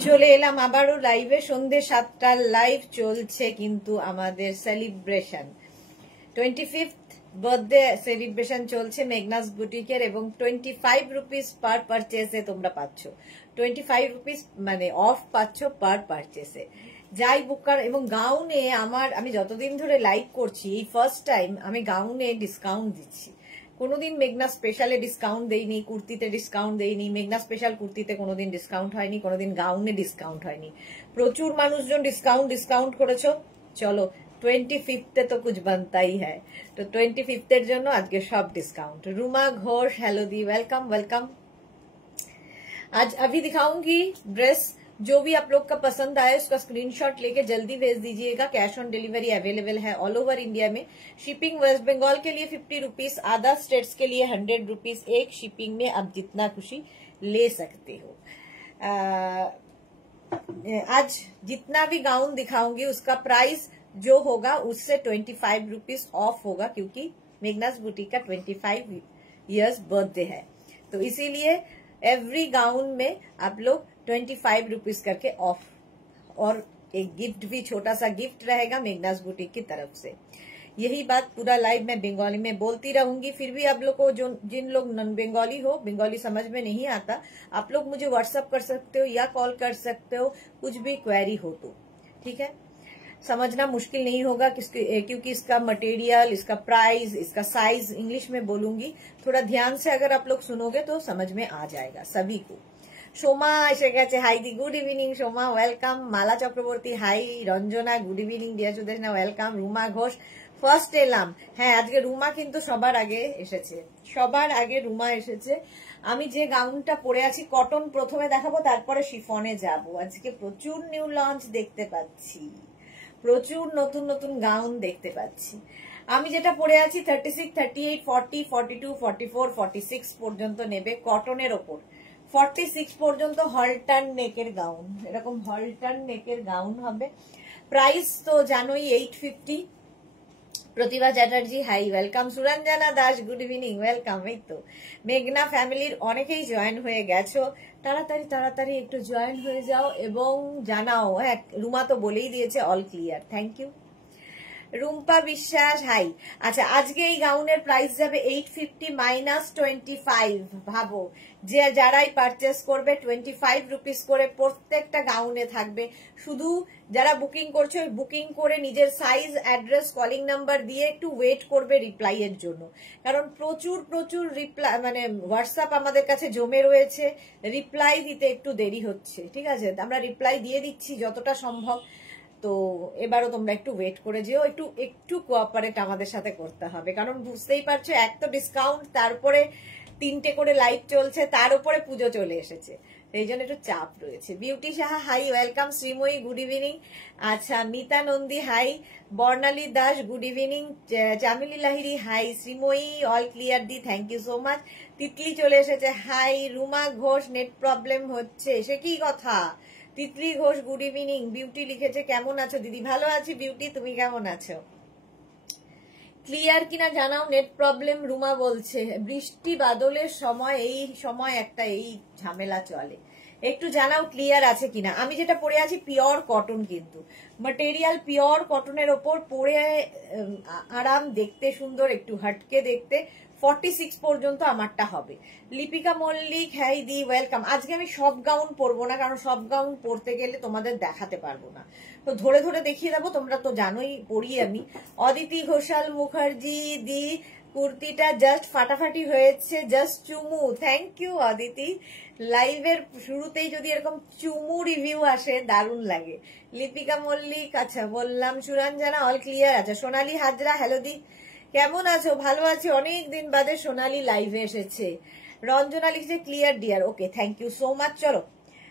চলে এলাম আবারও লাইভে। সন্ধ্যে 7টার লাইভ চলছে কিন্তু আমাদের সেলিব্রেশন 25th বার্থডে সেলিব্রেশন চলছে মেঘনাস বুটিকের এবং 25 রুপিস পার পারচেসে তোমরা পাচ্ছ। 25 রুপিস মানে অফ পাচ্ছ পার পারচেসে। যাই বুক কর এবং গাউনে আমি যতদিন ধরে লাইভ করছি এই ফার্স্ট টাইম আমি গাউনে ডিসকাউন্ট দিচ্ছি। কোনোদিন মেঘনা স্পেশালে ডিসকাউন্ট দেইনি, কুর্তিতে ডিসকাউন্ট দেইনি, মেঘনা স্পেশাল কুর্তিতে কোনোদিন ডিসকাউন্ট হয়নি, কোনোদিন গাউনে ডিসকাউন্ট হয়নি। প্রচুর মানুষজন ডিসকাউন্ট করেছো। চলো 25th তো कुछ बनता ही है, तो 25th জন্য আজকে সব ডিসকাউন্ট। রুমা ঘোষ हेलो दी, वेलकम वेलकम। आज अभी दिखाऊंगी ड्रेस, जो भी आप लोग का पसंद आए उसका स्क्रीनशॉट लेके जल्दी भेज दीजिएगा। कैश ऑन डिलीवरी अवेलेबल है ऑल ओवर इंडिया में। शिपिंग वेस्ट बंगाल के लिए 50 रुपीज, अदर स्टेट्स के लिए 100 रुपीज। एक शिपिंग में आप जितना खुशी ले सकते हो। आज जितना भी गाउन दिखाऊंगी उसका प्राइस जो होगा उससे 25 रुपीज ऑफ होगा, क्योंकि मेघनास बुटीक का 25 इयर्स बर्थडे है, तो इसीलिए एवरी गाउन में आप लोग 25 रुपीज करके ऑफ, और एक गिफ्ट भी, छोटा सा गिफ्ट रहेगा मेघनास बुटीक की तरफ से। यही बात पूरा लाइव में बंगाली में बोलती रहूंगी। फिर भी आप लोग को जिन लोग नॉन बंगाली हो, बंगाली समझ में नहीं आता, आप लोग मुझे व्हाट्सएप कर सकते हो या कॉल कर सकते हो, कुछ भी क्वेरी हो तो, ठीक है। समझना मुश्किल नहीं होगा क्योंकि इसका मटेरियल, इसका प्राइस, इसका साइज इंग्लिश में बोलूंगी। थोड़ा ध्यान से अगर आप लोग सुनोगे तो समझ में आ जाएगा सभी को। সোমা এসে গেছে, হাই দি, good evening Soma, welcome. Mala Chakraborty hi, Ranjana good evening, Diya Sudeshna welcome. Ruma Ghosh first এলাম। হ্যাঁ, আজকে রুমা কিন্তু সবার আগে এসেছে, সবার আগে রুমা এসেছে। আমি যে গাউনটা পরে আছি কটন প্রথমে দেখাবো, তারপরে শিফনে যাব। আজকে প্রচুর নিউ লঞ্চ দেখতে পাচ্ছি, প্রচুর নতুন নতুন গাউন দেখতে পাচ্ছি। আমি যেটা পরে আছি 36, 38, 40, 42, 44, 46 পর্যন্ত নেবে কটনের ওপর। 46 পর্যন্ত হলটার্ন নেকের গাউন, এরকম হলটার্ন নেকের গাউন হবে। প্রাইস তো জানোই 850। Pratibha Chatterjee hi, welcome. Suranjana Das good evening, welcome. এই তো মেঘনা ফ্যামিলির অনেকেই জয়েন হয়ে গেছো, তাড়াতাড়ি তাড়াতাড়ি একটু জয়েন হয়ে যাও এবং জানাও। হ্যাঁ, রুমা তো বলেই দিয়েছে all clear, thank you. Rumpa Biswas hi. আচ্ছা, আজকে এই গাউনের প্রাইস যাবে 850 মাইনাস 25। ভাবো যে যারাই পারচেস করবে 25 রুপিস করে প্রত্যেকটা গাউনে থাকবে। শুধু যারা বুকিং করছো, বুকিং করে নিজের সাইজ, অ্যাড্রেস, কলিং নাম্বার দিয়ে একটু ওয়েট করবে রিপ্লাই এর জন্য, কারণ প্রচুর প্রচুর রিপ্লাই মানে হোয়াটসঅ্যাপ আমাদের কাছে জমে রয়েছে, রিপ্লাই দিতে একটু দেরি হচ্ছে, ঠিক আছে। আমরা রিপ্লাই দিয়ে দিচ্ছি যতটা সম্ভব, তো এবারও তোমরা একটু ওয়েট করে যেও, একটু কোঅপারেট আমাদের সাথে করতে হবে, কারণ বুঝতেই পারছো এক তো ডিসকাউন্ট, তারপরে 3টে করে লাইভ চলছে, তার উপরে পুজো চলে এসেছে, এই জন্য একটু চাপ রয়েছে। Beauty Saha hi, welcome. Sreemoyee good evening. আচ্ছা, Mita Nandi hi, Barnali Das good evening, Chameli Lahiri hi, Sreemoyee all clear দি, thank you so much. Titli চলে এসেছে hi. Ruma Ghosh net problem হচ্ছে, সে কি কথা? Titli Ghosh good evening. বিউটি লিখেছে কেমন আছো দিদি? ভালো আছি বিউটি, তুমি কেমন আছো? ক্লিয়ার কিনা জানাও, নেট প্রবলেম রুমা বলছে। বৃষ্টি বাদলের সময় এই সময় একটা এই ঝামেলা চলে, একটু জানাও ক্লিয়ার আছে কিনা। আমি যেটা পরে আছি পিওর কটন, কিন্তু ম্যাটেরিয়াল পিওর কটনের ওপর পরে আরাম, দেখতে সুন্দর, একটু হটকে দেখতে। 46 পর্যন্ত আমারটা হবে। লিপিকা মল্লিক হাই দি, ওয়েলকাম। আজকে আমি সব গাউন পরবো না, কারণ সব গাউন পরতে গেলে তোমাদের দেখাতে পারবো না, তো ধরে ধরে দেখিয়ে দেবো, তোমরা তো জানোই পড়ি আমি। অদিতি ঘোষাল মুখার্জি দি, কুর্তিটা জাস্ট ফাটাফাটি হয়েছে, জাস্ট চুমু। Thank you Aditi. লাইভের শুরুতেই যদি এরকম চুমু রিভিউ আসে দারুণ লাগে। লিপিকা মল্লিক, আচ্ছা বললাম। Suranjana all clear. আচ্ছা, সোনালী হাজরা হ্যালো দি, কেমন আছো? ভালো আছি, অনেক দিন বাদে সোনালী লাইভে এসেছে। রঞ্জনা লিখছে clear dear, okay thank you so much. চলো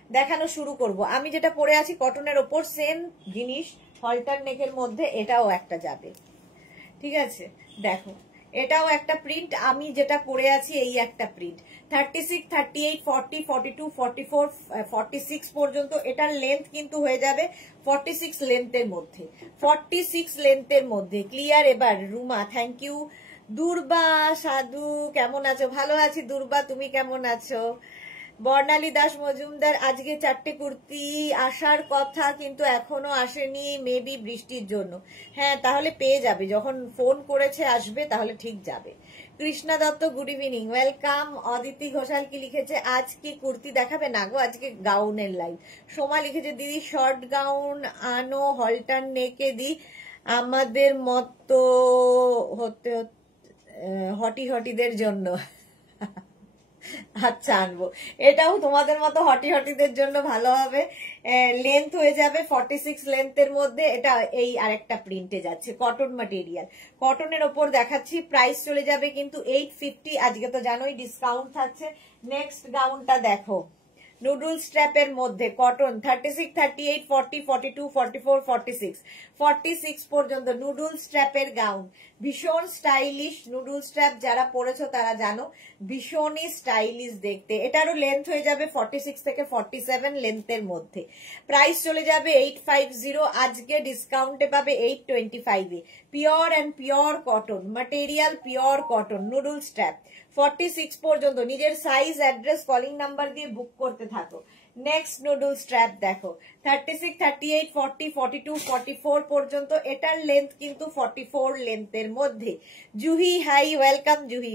দেখানো শুরু করব। আমি যেটা পরে আছি কটনের ওপর, সেম জিনিস হলটার নেকের মধ্যে, এটাও একটা যাবে, ঠিক আছে। দেখো এটাও একটা প্রিন্ট, আমি যেটা পরে আছি এই একটা প্রিন্ট। 36, 38, 40, 42, 44, 46 পর্যন্ত এটার লেন্থ কিন্তু হয়ে যাবে 46 লেন্থের মধ্যে, 46 লেন্থের মধ্যে। ক্লিয়ার এবার? Ruma thank you. দুর্বা সাধু কেমন আছো? ভালো আছি দুর্বা, তুমি কেমন আছো? বর্ণালী দাস মজুমদার, আজকে 4টে কুর্তি আসার কথা কিন্তু এখনো আসেনি, মেবি বৃষ্টির জন্য। হ্যাঁ, তাহলে পেয়ে যাবে, যখন ফোন করেছে আসবে তাহলে ঠিক যাবে। Krishna Dutta, good evening, welcome. Aditi Ghoshal কি লিখেছে, আজ কি কুর্তি দেখাবে? না গো, আজকে গাউনের লাইভ। সোমা লিখেছে, দিদি শর্ট গাউন আনো, হলটার নেকে দি, আমাদের মতো হতে হটি হটিদের জন্য। আচ্ছা, আনবো, এটাও তোমাদের মতো হটি হটিদের জন্য ভালো হবে। লেন্থ হয়ে যাবে 46 লেন্থের মধ্যে। এটা এই আরেকটা প্রিন্টে যাচ্ছে, কটন ম্যাটেরিয়াল, কটনের ওপর দেখাচ্ছি। প্রাইস চলে যাবে কিন্তু 850। আজকে তো জানোই ডিসকাউন্ট থাকছে। নেক্সট গাউনটা দেখো, নুডল স্ট্র্যাপের মধ্যে কটন, 36, 38, 40, 42, 44, 46, 46 পর্যন্ত নুডল স্ট্র্যাপের গাউন। ভীষণ স্টাইলিশ নুডল স্ট্র্যাপ, যারা পরেছো তারা জানো ভীষণই স্টাইলিশ দেখতে। এটারও লেন্থ হয়ে যাবে 46 থেকে 47 লেন্থের মধ্যে। প্রাইস চলে যাবে 850। আজকে ডিসকাউন্টে পাবে 825 এ। Pure and pure cotton material, pure cotton noodle strap 46 পর্যন্ত। নিজের সাইজ, অ্যাড্রেস, কলিং নাম্বার দিয়ে বুক করতে থাকো। নেক্সট নুডল স্ট্র্যাপ দেখো, 36, 38, 40, 42, 44 পর্যন্ত। এটার লেন্থ কিন্তু 44 লেন্থের মধ্যে। Juhi, hi, welcome Juhi.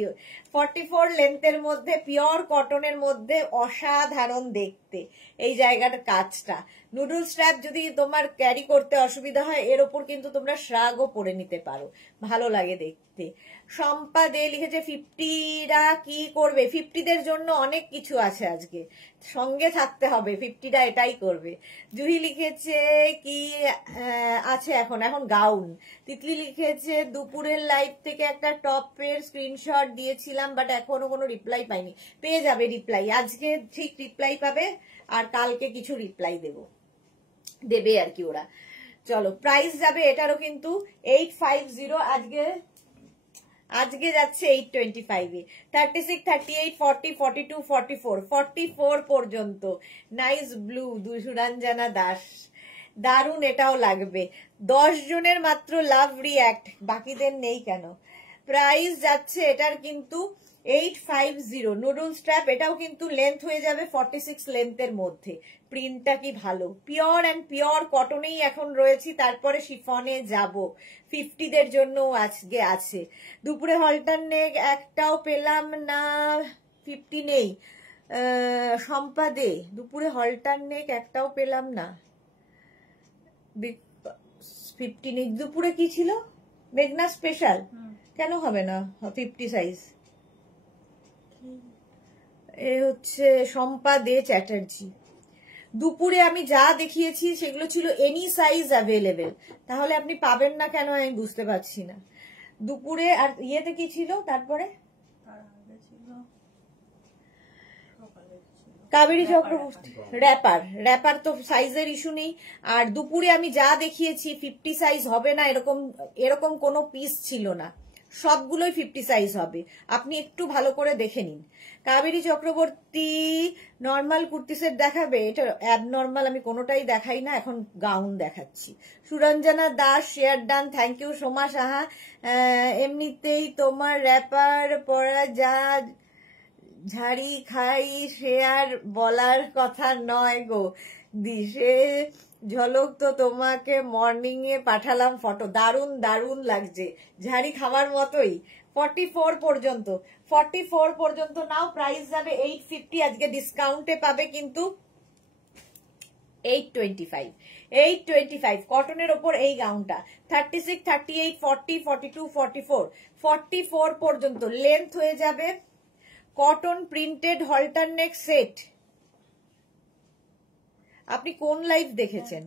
44 লেন্থের মধ্যে, পিওর কটনের মধ্যে, অসাধারণ দেখতে এই জায়গাটার কাজটা। নুডল স্ট্র্যাপ যদি তোমার ক্যারি করতে অসুবিধা হয়, এর ওপর কিন্তু তোমরা শ্রাগও পরে নিতে পারো, ভালো লাগে দেখতে। শম্পা দে লিখেছে, 50রা কি করবে? 50দের জন্য অনেক কিছু আছে, আজকে সঙ্গে থাকতে হবে। 50রা এটাই করবে। জুহি লিখেছে কি আছে এখন গাউন। তিতলি লিখেছে, দুপুরের লাইভ থেকে একটা টপের স্ক্রিনশট দিয়েছিলাম, বাট এখনো কোনো রিপ্লাই পাইনি। পেয়ে যাবে রিপ্লাই, আজকে ঠিক রিপ্লাই পাবে, আর কালকে কিছু রিপ্লাই দেবে আর কি ওরা। চলো, প্রাইস যাবে এটারও কিন্তু 850। আজকে যাচ্ছে 825 এ। 36, 38, 40, 42, 44, 44 পর্যন্ত। নাইস ব্লু, সুরঞ্জনা দাস, দারুন, এটাও লাগবে। 10 জনের মাত্র লাভ রিয়াক্ট, বাকিদের নেই কেন? প্রাইস যাচ্ছে এটার কিন্তু 850। নুডল স্ট্র্যাপ, এটাও কিন্তু লেন্থ হয়ে যাবে 46 লেন্থের মধ্যে। প্রিন্টটা কি ভালো, পিওর অ্যান্ড পিওর কটনেই এখন রয়েছি, তারপরে শিফনে যাব। 50দের জন্য আজকে আছে। দুপুরে হলটার নেক একটাও পেলাম না, 50 নেই। সম্পাদে, দুপুরে হলটার নেক একটাও পেলাম না, 50 নেই। দুপুরে কি ছিল? মেঘনা স্পেশাল, কেন হবে না 50 সাইজ? এ হচ্ছে শম্পা দে চ্যাটার্জি। দুপুরে আমি যা দেখিয়েছি সেগুলো ছিল এনি সাইজ অ্যাভেলেবেল, তাহলে আপনি পাবেন না কেন আমি বুঝতে পারছি না। দুপুরে আর ইয়েতে কি ছিল? তারপরে কাবেরী চক্রবর্তী র্যাপার তো সাইজের ইস্যু নেই। আর দুপুরে আমি যা দেখিয়েছি 50 সাইজ হবে না এরকম কোনো পিস ছিল না, সবগুলোই 50 সাইজ হবে। আপনি একটু ভালো করে দেখে নিন। কাবেরী চক্রবর্তী, নর্মাল কুর্তি সেট দেখাবে? এটা অ্যাবনর্মাল আমি কোনোটাই দেখাই না, এখন গাউন দেখাচ্ছি। Suranjana Das, share done, thank you. Soma Saha, এমনিতেই তোমার র্যাপার পরা যা ঝাড়ি খাই সে আর বলার কথা নয় গো দিশে, ঝলক তো তোমাকে মর্নিং এ পাঠালাম ফটো, দারুন দারুন লাগছে, ঝাড়ি খাওয়ার মতোই। 44 পর্যন্ত, 44 পর্যন্ত নাও। প্রাইস যাবে 850, আজকে ডিসকাউন্টে পাবে কিন্তু 825। 825 কটনের ওপর এই গাউনটা। 36, 38, 40, 42, 44, 44 পর্যন্ত লেন্থ হয়ে যাবে। কটন প্রিন্টেড হলটার নেক সেট। আপনি কোন লাইভ দেখেছেন?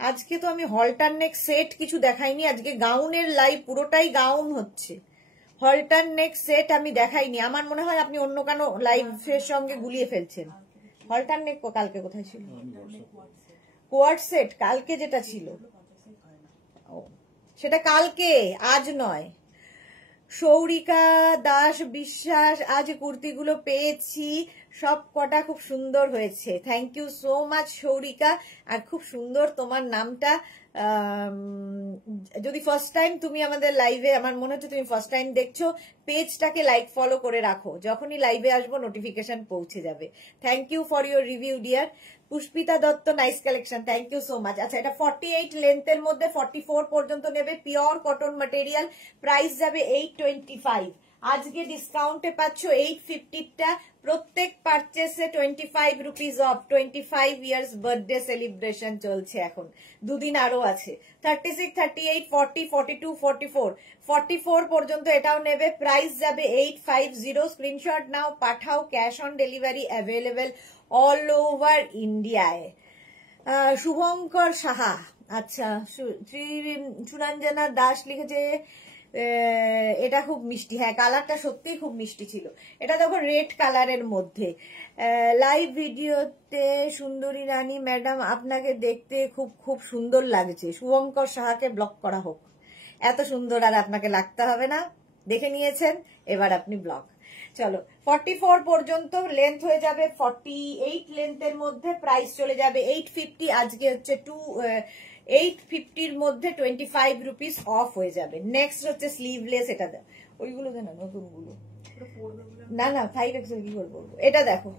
আজকে তো আমি হলটার নেক সেট কিছু দেখাইনি, আজকে গাউনের লাইভ, পুরোটাই গাউন হচ্ছে। হলটার নেক সেট আমি দেখাইনি, আমার মনে হয় আপনি অন্য কোনো লাইভের সঙ্গে গুলিয়ে ফেলছেন। হলটার নেক কালকে কোথায় ছিল? কোয়ার্ড সেট কালকে যেটা ছিল সেটা কালকে, আজ নয়। সৌরিকা দাস বিশ্বাস, আজ কুর্তিগুলো পেয়েছি সব কটা খুব সুন্দর হয়েছে। Thank you so much Sourika. আর খুব সুন্দর তোমার নামটা। যদি ফার্স্ট টাইম তুমি আমাদের লাইভে, আমার মনে হচ্ছে তুমি ফার্স্ট টাইম দেখছো, পেজটাকে লাইক ফলো করে রাখো, যখনই লাইভে আসবো নোটিফিকেশন পৌঁছে যাবে। Thank you for your review dear. Pushpita Dutta, nice collection, thank you so much. আচ্ছা, এটা 48 লেন্থের মধ্যে 44 পর্যন্ত নেবে, পিওর কটন ম্যাটেরিয়াল, প্রাইস যাবে 825। আজকে ডিসকাউন্টে পাচ্ছ 850টা, প্রত্যেক পারচেসে 25 rupees of. 25 years birthday celebration চলছে এখন, দুদিন আরো আছে। 36, 38, 40, 42, 44, 44 পর্যন্ত এটাও নেবে, প্রাইস যাবে 850। স্ক্রিনশট নাও, পাঠাও, cash on delivery available all over ইন্ডিয়ায়। শুভঙ্কর সাহা, আচ্ছা, সুরঞ্জনা দাস লিখেছে এটা খুব মিষ্টি। হ্যাঁ, কালারটা সত্যি খুব মিষ্টি ছিল। এটা দেখো রেড কালারের মধ্যে। লাইভ ভিডিওতে সুন্দরী রানী ম্যাডাম, আপনাকে দেখতে খুব খুব সুন্দর লাগছে। শুভঙ্কর সাহাকে ব্লক করা হোক, এত সুন্দর আর আপনাকে লাগতে হবে না, দেখে নিয়েছেন, এবার আপনি ব্লক। চলো, 44 পর্যন্ত লেন্থ হয়ে যাবে, 48 লেন্থের মধ্যে প্রাইস চলে যাবে 850। আজকে হচ্ছে 850-র মধ্যে 25 রুপিস অফ হয়ে যাবে। নেক্সট হচ্ছে স্লিভলেস, এটা দেখ, ওইগুলো দেন না, নতুনগুলো না না, 5XL কি করবো, এটা দেখো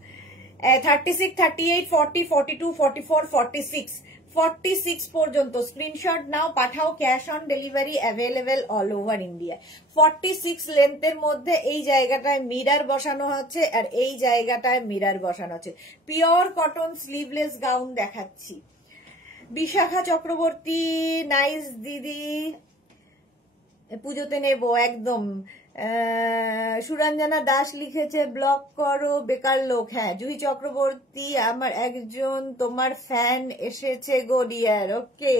36, 38, 40, 42, 44, 46, 46 পর্যন্ত স্ক্রিনশট নাও, পাঠাও, cash on delivery available all over India. 46 লেন্থের মধ্যে এই জায়গাটায় মিরার বসানো হচ্ছে, আর এই জায়গাটায় মিরার বসানো হচ্ছে। পিওর কটন স্লিভলেস গাউন দেখাচ্ছি। বিশাখা চক্রবর্তী, নাইস দিদি, পুজোতে নেব একদম। সুরঞ্জনা দাস লিখেছে ব্লক করো বেকার লোক। হ্যাঁ, জুহি চক্রবর্তী, আমার একজন তোমার ফ্যান এসেছে গো ডিয়ার। ওকে,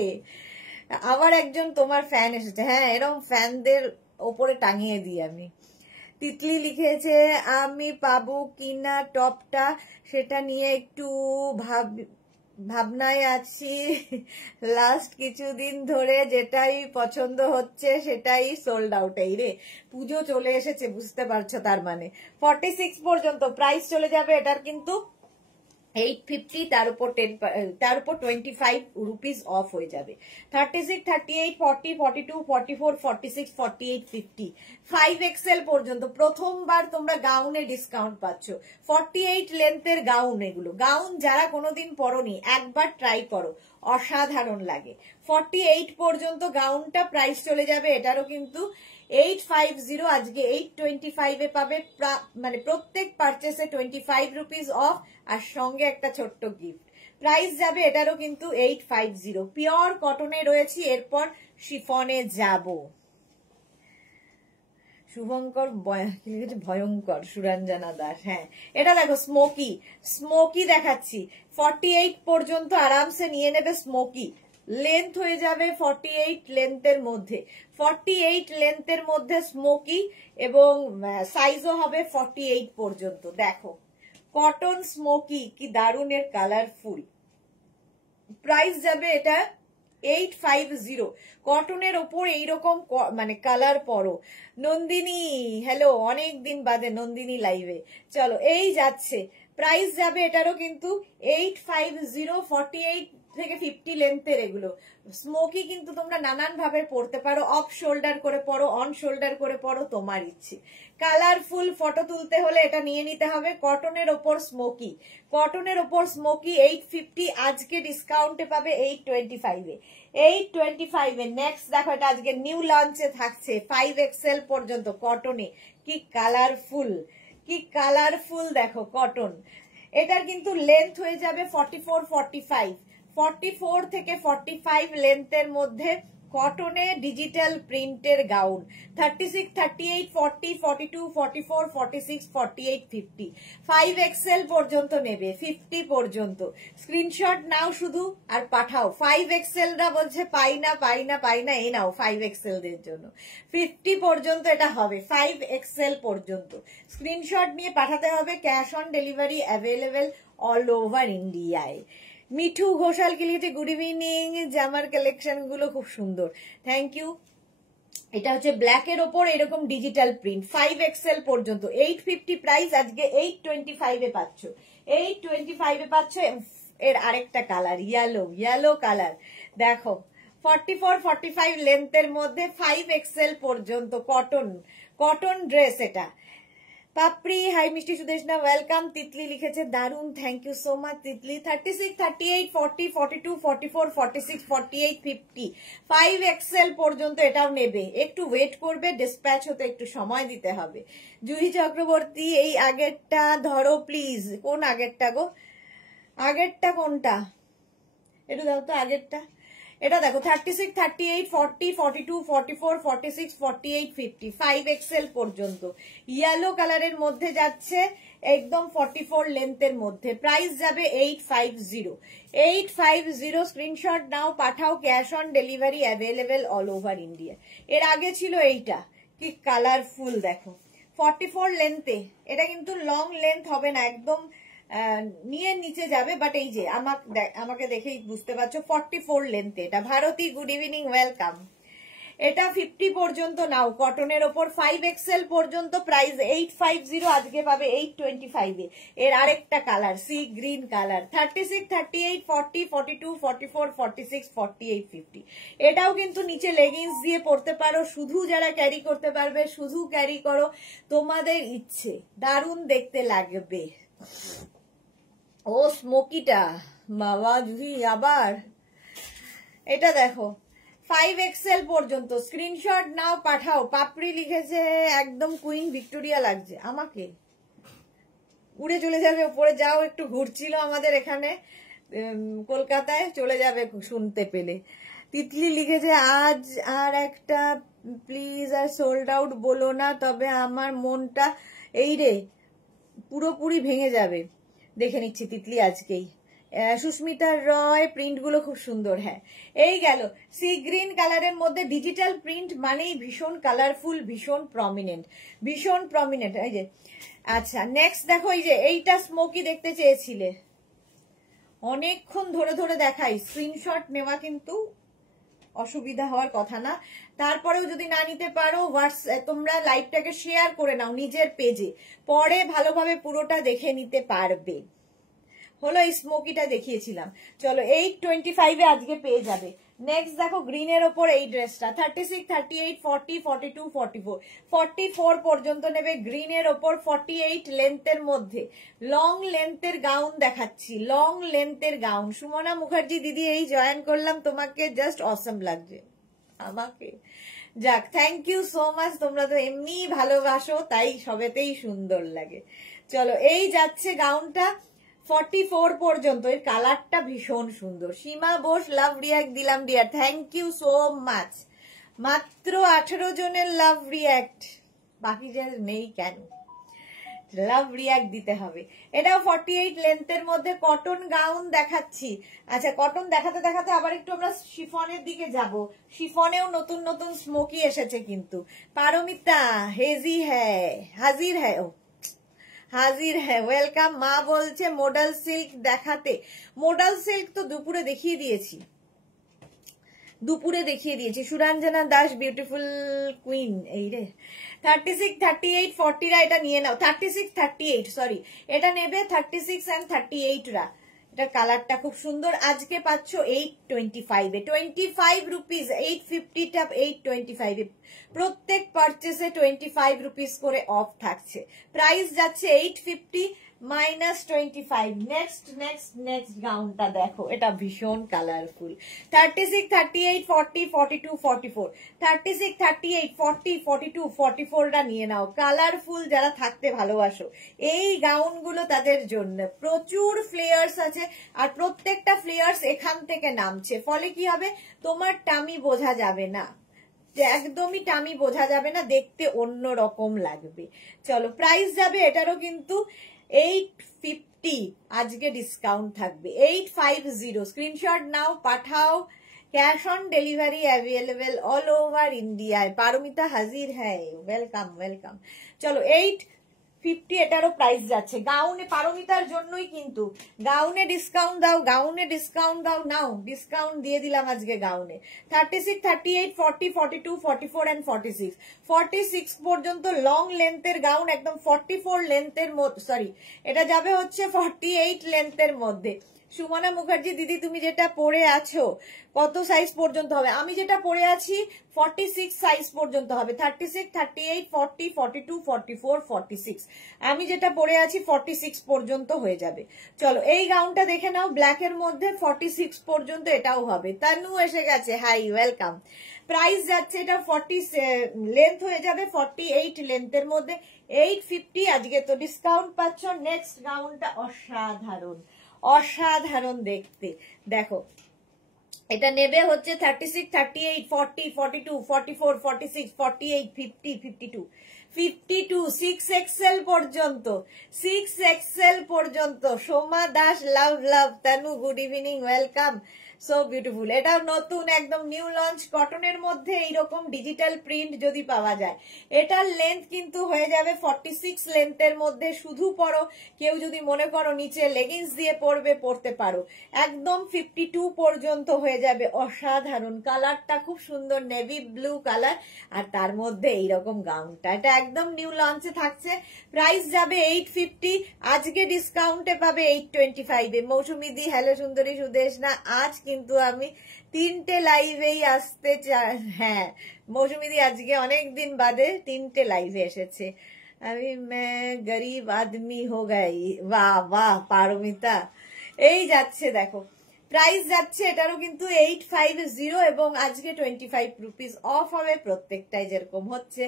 আবার একজন তোমার ফ্যান এসেছে। হ্যাঁ, এরকম ফ্যানদের ওপরে টাঙিয়ে দিই আমি। তিতলি লিখেছে আমি পাবো কিনা টপটা, সেটা নিয়ে একটু ভাবনায় আছি। লাস্ট কিছুদিন ধরে যেটাই পছন্দ হচ্ছে সেটাই সোল্ড আউট। এই রে, পুজো চলে এসেছে, বুঝতে পারছো, তার মানে 46 পর্যন্ত প্রাইস চলে যাবে এটার কিন্তু 850, তার উপর 25 রুপিস অফ হয়ে যাবে। 36, 38, 40, 42, 44, 46, 48, 50, 5XL পর্যন্ত প্রথমবার তোমরা গাউনে ডিসকাউন্ট পাচ্ছ। 48 লেন্থের গাউন, এগুলো গাউন যারা কোনোদিন পরনি একবার ট্রাই করো, অসাধারণ লাগে। 48 পর্যন্ত গাউনটা প্রাইস চলে যাবে এটারও কিন্তু 850, আজকে 825 এ পাবে। মানে প্রত্যেক পারচেসে 25 রুপিস অফ, আর সঙ্গে একটা ছোট্ট গিফট। প্রাইস যাবে এটারও কিন্তু 850। পিওর কটনে রয়েছি, এরপর শিফনে যাব। শুভঙ্কর ভয়ঙ্কর, সুরঞ্জনা দাস। হ্যাঁ, এটা দেখো স্মোকি, স্মোকি দেখাচ্ছি। 48 পর্যন্ত আরামসে নিয়ে নেবে স্মোকি। লেন্থ হয়ে যাবে 48 লেন্থের মধ্যে, 48 লেন্থের মধ্যে স্মোকি, এবং সাইজও হবে 48 পর্যন্ত। দেখো কটন স্মোকি, কি দারুণের কালারফুল। প্রাইস যাবে এটা 850। কটনের ওপর এইরকম মানে কালার পরো। নন্দিনী, হ্যালো, অনেক দিন বাদে নন্দিনী লাইভে। চলো, এই যাচ্ছে, প্রাইস যাবে এটারও কিন্তু 850। 48 থেকে 50 লেন্থের এগুলো স্মোকি, কিন্তু তোমরা নানান ভাবে পরতে পারো, অফ শোল্ডার করে পরো, অন শোল্ডার করে পরো, তোমার ইচ্ছে। কালারফুল ফটো তুলতে হলে এটা নিয়ে নিতে হবে। কটনের ওপর স্মোকি, কটনের ওপর স্মোকি 850, আজকে ডিসকাউন্টে পাবে 825 এ। 825 এ নেক্সট দেখো, এটা আজকে নিউ লঞ্চে থাকছে 5XL পর্যন্ত কটনে। কি কালারফুল, কি কালারফুল দেখো কটন। এটার কিন্তু লেন্থ হয়ে যাবে 44, 45, 44 থেকে 45 লেন্থের মধ্যে কটনে ডিজিটাল প্রিন্টের গাউন। 36, 38, 40, 42, 44, 46, 48, 50, 5XL পর্যন্ত নেবে, 50 পর্যন্ত। স্ক্রিনশট নাও শুধু আর পাঠাও। 5XL রা বলছে পাই না পাই না পাই না, এই নাও 5XL দের জন্য 50 পর্যন্ত এটা হবে। 5XL পর্যন্ত স্ক্রিনশট নিয়ে পাঠাতে হবে, cash on delivery available all over ইন্ডিয়ায়। মিঠু ঘোষাল কে লিখেছে গুড ইভিনিং, জামার কালেকশন গুলো খুব সুন্দর, থ্যাংক ইউ। এটা হচ্ছে ব্ল্যাকের ওপর এরকম ডিজিটাল প্রিন্ট 5XL পর্যন্ত 850 প্রাইস, আজকে 825 এ পাচ্ছ, 825 এ পাচ্ছ। এর আরেকটা কালার ইয়েলো কালার দেখো, 44-45 লেন্থের মধ্যে 5XL পর্যন্ত কটন ড্রেস। এটা পাপড়ি হাই মিষ্টি সুদেশনা ওয়েলকাম। তিতলি লিখেছে দারুন, thank you so much Titli. 36, 38, 40, 42, 44, 46, 48, 50 5XL পর্যন্ত এটাও নেবে। একটু ওয়েট করবে, ডিসপ্যাচ হতে একটু সময় দিতে হবে। জুহি চক্রবর্তী এই আগেরটা ধরো প্লিজ। কোন আগেরটা গো? আগেরটা কোনটা? একটু দাও তো আগেরটা। এটা দেখো 36, 38, 40, 42, 44, 46, 48, 50 5XL পর্যন্ত ইয়েলো কালারের মধ্যে যাচ্ছে, একদম 44 লেন্থের মধ্যে। প্রাইস যাবে 850। স্ক্রিনশট নাও, পাঠাও, cash on delivery available all over India. এর আগে ছিল এইটা, কি কালারফুল দেখো 44 লেন্থে। এটা কিন্তু লং লেন্থ হবে না, একদম নিয়ে নিচে যাবে, বাট এই যে আমাকে দেখেই বুঝতে পারছো 44 লেন্থে। এটা ভারতী গুড ইভিনিং ওয়েলকাম। এটা 50 পর্যন্ত নাও, কটনের ওপর 5XL পর্যন্ত। প্রাইস 850, আজকে পাবে 825 এ। এর আরেকটা কালার সি গ্রিন কালার 36, 38, 40, 42, 44, 46, 48, 50 এটাও কিন্তু নিচে লেগিংস দিয়ে পরতে পারো। শুধু যারা ক্যারি করতে পারবে শুধু ক্যারি করো, তোমাদের ইচ্ছে, দারুণ দেখতে লাগবে। ও স্মোকিটা বাবা জুহি আবার। এটা দেখো 5XL পর্যন্ত। স্ক্রিনশট নাও, পাঠাও। পাপড়ি লিখেছে একদম কুইন ভিক্টোরিয়া লাগছে আমাকে। উড়ে চলে যাবে উপরে, যাও একটু ঘুরছিল আমাদের এখানে কলকাতায়, চলে যাবে শুনতে পেলে। তিতলি লিখেছে আজ আর একটা প্লিজ, আর সোল্ড আউট বলো না, তবে আমার মনটা এই রে পুরোপুরি ভেঙে যাবে। দেখে নিচ্ছি তিতলি আজকেই। সুস্মিতা রয় প্রিন্টগুলো খুব সুন্দর। হ্যাঁ এই গেল সি গ্রিন কালারের মধ্যে ডিজিটাল প্রিন্ট মানেই ভীষণ কালারফুল, ভীষণ প্রমিনেন্ট। এই যে আচ্ছা নেক্সট দেখো, এই যে এইটা স্মোকি দেখতে চেয়েছিলে, অনেকক্ষণ ধরে ধরে দেখাই। স্ক্রিনশট নেওয়া কিন্তু অসুবিধা হওয়ার কথা না। তারপরেও যদি না নিতে পারো তোমরা লাইভটাকে শেয়ার করে নাও নিজের পেজে, পরে ভালোভাবে পুরোটা দেখে নিতে পারবে। হলো এই স্মোকিটা দেখিয়েছিলাম। চলো 825 এ আজকে পেয়ে যাবে। নেক্সট দেখো গ্রিনের ওপর এই ড্রেসটা 36, 38, 40, 42, 44 44 পর্যন্ত নেবে। গ্রিনের ওপর 48 লেন্থের মধ্যে লং লেন্থের গাউন দেখাচ্ছি, লং লেন্থের গাউন। সুমনা মুখার্জি দিদি এই জয়েন করলাম, তোমাকে জাস্ট অসম লাগছে আমাকে। যাক থ্যাংক ইউ সো মাচ, তোমরা তো এমনি ভালোবাসো তাই সবেতেই সুন্দর লাগে। চলো এই যাচ্ছে গাউনটা 44 পর্যন্ত। এর কালারটা ভীষণ সুন্দর। সীমা বোস লাভ রিয়াক্ট দিলাম dear, thank you so much. মাত্র 18 জনের লাভ রিয়াক্ট, বাকি যে নেই কেন, লাভ রিয়াক্ট দিতে হবে। এটাও 48 লেন্থের মধ্যে কটন গাউন দেখাচ্ছি। আচ্ছা কটন দেখাতে দেখাতে আবার একটু আমরা শিফনের দিকে যাব। শিফনেও নতুন নতুন স্মোকি এসেছে কিন্তু। পারমিতা হেজি হ্যাঁ হাজির হ্যাঁ, হাজির হ্যাঁ ওয়েলকাম। মা বলছে মডেল সিল্ক দেখাতে। মডেল সিল্ক তো দুপুরে দেখিয়ে দিয়েছি। সুরঞ্জনা দাস বিউটিফুল কুইন এই রে। 36, 38, 40 রা এটা নিয়ে নাও। 36, 38 সরি এটা নেবে 36 and 38 রা। এটা কালারটা খুব সুন্দর। আজকে পাচ্ছ 825 এ, 25 রুপিস। 850 টা 825 এ। প্রত্যেক পারচেসে 25 রুপিস করে অফ থাকছে। প্রাইস যাচ্ছে 850 মাইনাস 25। নেক্সট গাউনটা দেখো, এটা ভীষণ কালারফুল। 36, 38, 40, 42, 44 36, 38, 40, 42, 44 টা নিয়ে নাও। কালারফুল যারা থাকতে ভালোবাসো এই গাউনগুলো তাদের জন্য। প্রচুর ফ্লেয়ার্স আছে আর প্রত্যেকটা ফ্লেয়ার্স এখান থেকে নামছে, ফলে কি হবে তোমার টামি বোঝা যাবে না, একদমই টামি বোঝা যাবে না, দেখতে অন্য রকম লাগবে। চলো প্রাইস যাবে এটারও কিন্তু 850, আজকে ডিসকাউন্ট থাকবে 850। স্ক্রিনশট নাও, পাঠাও, cash on delivery available all over ইন্ডিয়ায়। পারমিতা হাজির হ্যাঁ ওয়েলকাম। চলো 50 এটারও প্রাইস যাচ্ছে। গাউনে পারমিতার জন্যই কিন্তু, গাউনে ডিসকাউন্ট দাও, গাউনে ডিসকাউন্ট দাও, নাও ডিসকাউন্ট দিয়ে দিলাম আজকে গাউনে। 36, 38, 40, 42, 44 and 46, 46 পর্যন্ত লং লেন্থের গাউন, একদম 44 লেন্থের মধ্যে, সরি এটা যাবে হচ্ছে 48 লেন্থের মধ্যে। সুমনা মুখার্জি দিদি, তুমি যেটা পরে আছো কত সাইজ পর্যন্ত হবে? আমি যেটা পরে আছি 46 সাইজ পর্যন্ত হবে। 36, 38, 40, 42, 44, 46, আমি যেটা পরে আছি 46 পর্যন্ত হয়ে যাবে। চলো এই গাউনটা দেখে নাও, ব্ল্যাক এর মধ্যে 46 পর্যন্ত এটাও হবে। তানু এসে গেছে, হাই ওয়েলকাম। প্রাইস যাচ্ছে এটা 40, লেন্থ হয়ে যাবে 48 লেন্থের মধ্যে, 850। আজকে তো ডিসকাউন্ট পাচ্ছ। নেক্সট গাউনটা অসাধারণ, অসাধারণ দেখতে, দেখো এটা নেবে হচ্ছে 36, 38, 40, 42, 44, 46, 48, 50, 52, 52, 6XL পর্যন্ত, 6XL পর্যন্ত। Soma Das, love love. Tanu good evening, welcome, so beautiful. এটাও নতুন একদম নিউ লঞ্চ কটনের মধ্যে এইরকম ডিজিটাল প্রিন্ট যদি পাওয়া যায়। এটার লেন্থ কিন্তু হয়ে যাবে 46 লেন্থের মধ্যে। শুধু পরো, কেউ যদি মনে করো নিচে লেগিংস দিয়ে পরবে, পরতে পারো। একদম 52 পর্যন্ত হয়ে যাবে। অসাধারণ, কালারটা খুব সুন্দর, নেভি ব্লু কালার, আর তার মধ্যে এইরকম গাউনটা, এটা একদম নিউ লঞ্চে থাকছে। প্রাইস যাবে 850, আজকে ডিসকাউন্টে পাবে 825 এ। মৌসুমি দি, হ্যালো সুন্দরী সুদেশ না, আজ কিন্তু আমি 3টে লাইভেই আসতে চাই। হ্যাঁ মৌসুমি দি আজকে অনেকদিন বাদে 3টে লাইভে এসেছে। আমি গরিব আদমি হো গাই, বাহ বাহ পারমিতা। এই যাচ্ছে দেখো, প্রাইস যাচ্ছে এটারও কিন্তু 850, এবং আজকে 25 রুপিস অফ হবে প্রত্যেকটাই যেরকম হচ্ছে।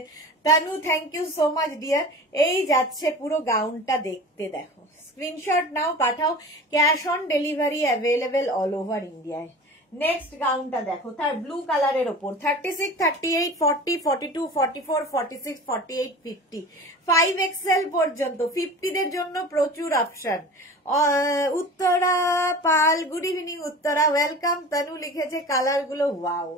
Tanu thank you so much dear. এই যাচ্ছে পুরো গাউনটা দেখতে, দেখো স্ক্রিনশট নাও, পাঠাও। Cash on delivery available all over ইন্ডিয়ায়। নেক্সট গাউনটা দেখো, তার ব্লু কালারের ওপর 36, 38, 40, 42, 44, 46, 48, 50, 5XL পর্যন্ত। 50 দের জন্য প্রচুর option. Uttara Pal, good evening Uttara, welcome. Tanu লিখেছে কালার গুলো ওয়াও,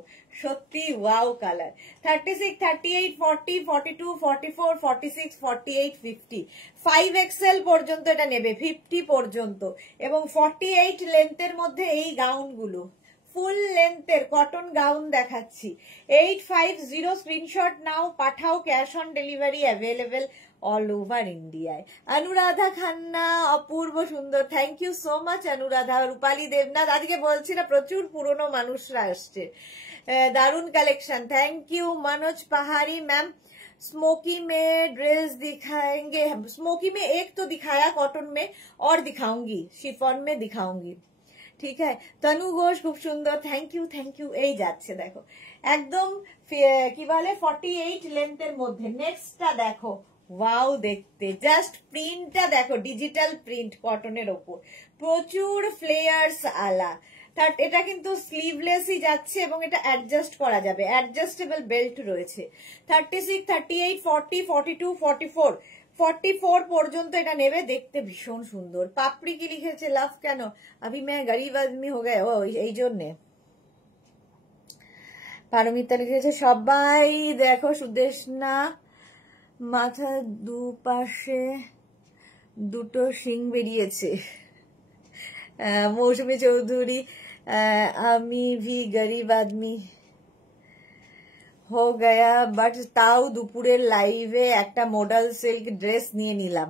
সত্যি ওয়াও কালার। 36, 38, 40, 42, 44, 46, 48, 50, 5XL পর্যন্ত এটা নেবে, 50 পর্যন্ত, এবং 48 লেন্থের মধ্যে এই গাউনগুলো ফুল লেন্থের কটন গাউন দেখাচ্ছি। 850, স্ক্রিনশট নাও, পাঠাও। Cash on delivery available all over ইন্ডিয়ায়। অনুরাধা খান্না, অপূর্ব সুন্দর, thank you so much Anuradha. Rupali Debnath, আজকে বলছি না প্রচুর পুরনো মানুষরা আসছে, दारुण collection, thank you. Manoj Pahari ma'am, smoky में ड्रेस दिखाएंगे? स्मोकी में एक तो दिखाया कॉटन में, और दिखाऊंगी, शिफॉन में दिखाऊंगी, ठीक है। तनु घोष खूब सुंदर, थैंक यू थैंक यू। এই যাচ্ছে দেখো একদম কি বলে 48 লেন্থের মধ্যে। নেক্সটটা দেখো, ওয়াও দেখতে, জাস্ট প্রিন্টটা দেখো, ডিজিটাল প্রিন্ট কটনের ওপর, প্রচুর ফ্লেয়ার্স আলা। এটা কিন্তু স্লিভলেসই যাচ্ছে, এবং এটা অ্যাডজাস্ট করা যাবে, অ্যাডজাস্টেবল বেল্ট রয়েছে। 36, 38, 40, 42, 44, 44 পর্যন্ত এটা নেবে। দেখতে ভীষণ সুন্দর। পাপড়ি কি লিখেছে, লাভ কেন? আভি मैं गरीब आदमी हो गए, ও এই জন্যে। পারমিতা লিখেছে সবাই দেখো সুদেশনা, মাথা দুপাশে দুটো শিং বেরিয়েছে। মৌসুমী চৌধুরী, আমি ভি গরিব আদমি হো গয়া, বাট তাও দুপুরের লাইভে একটা মডেল সিল্ক ড্রেস নিয়ে নিলাম,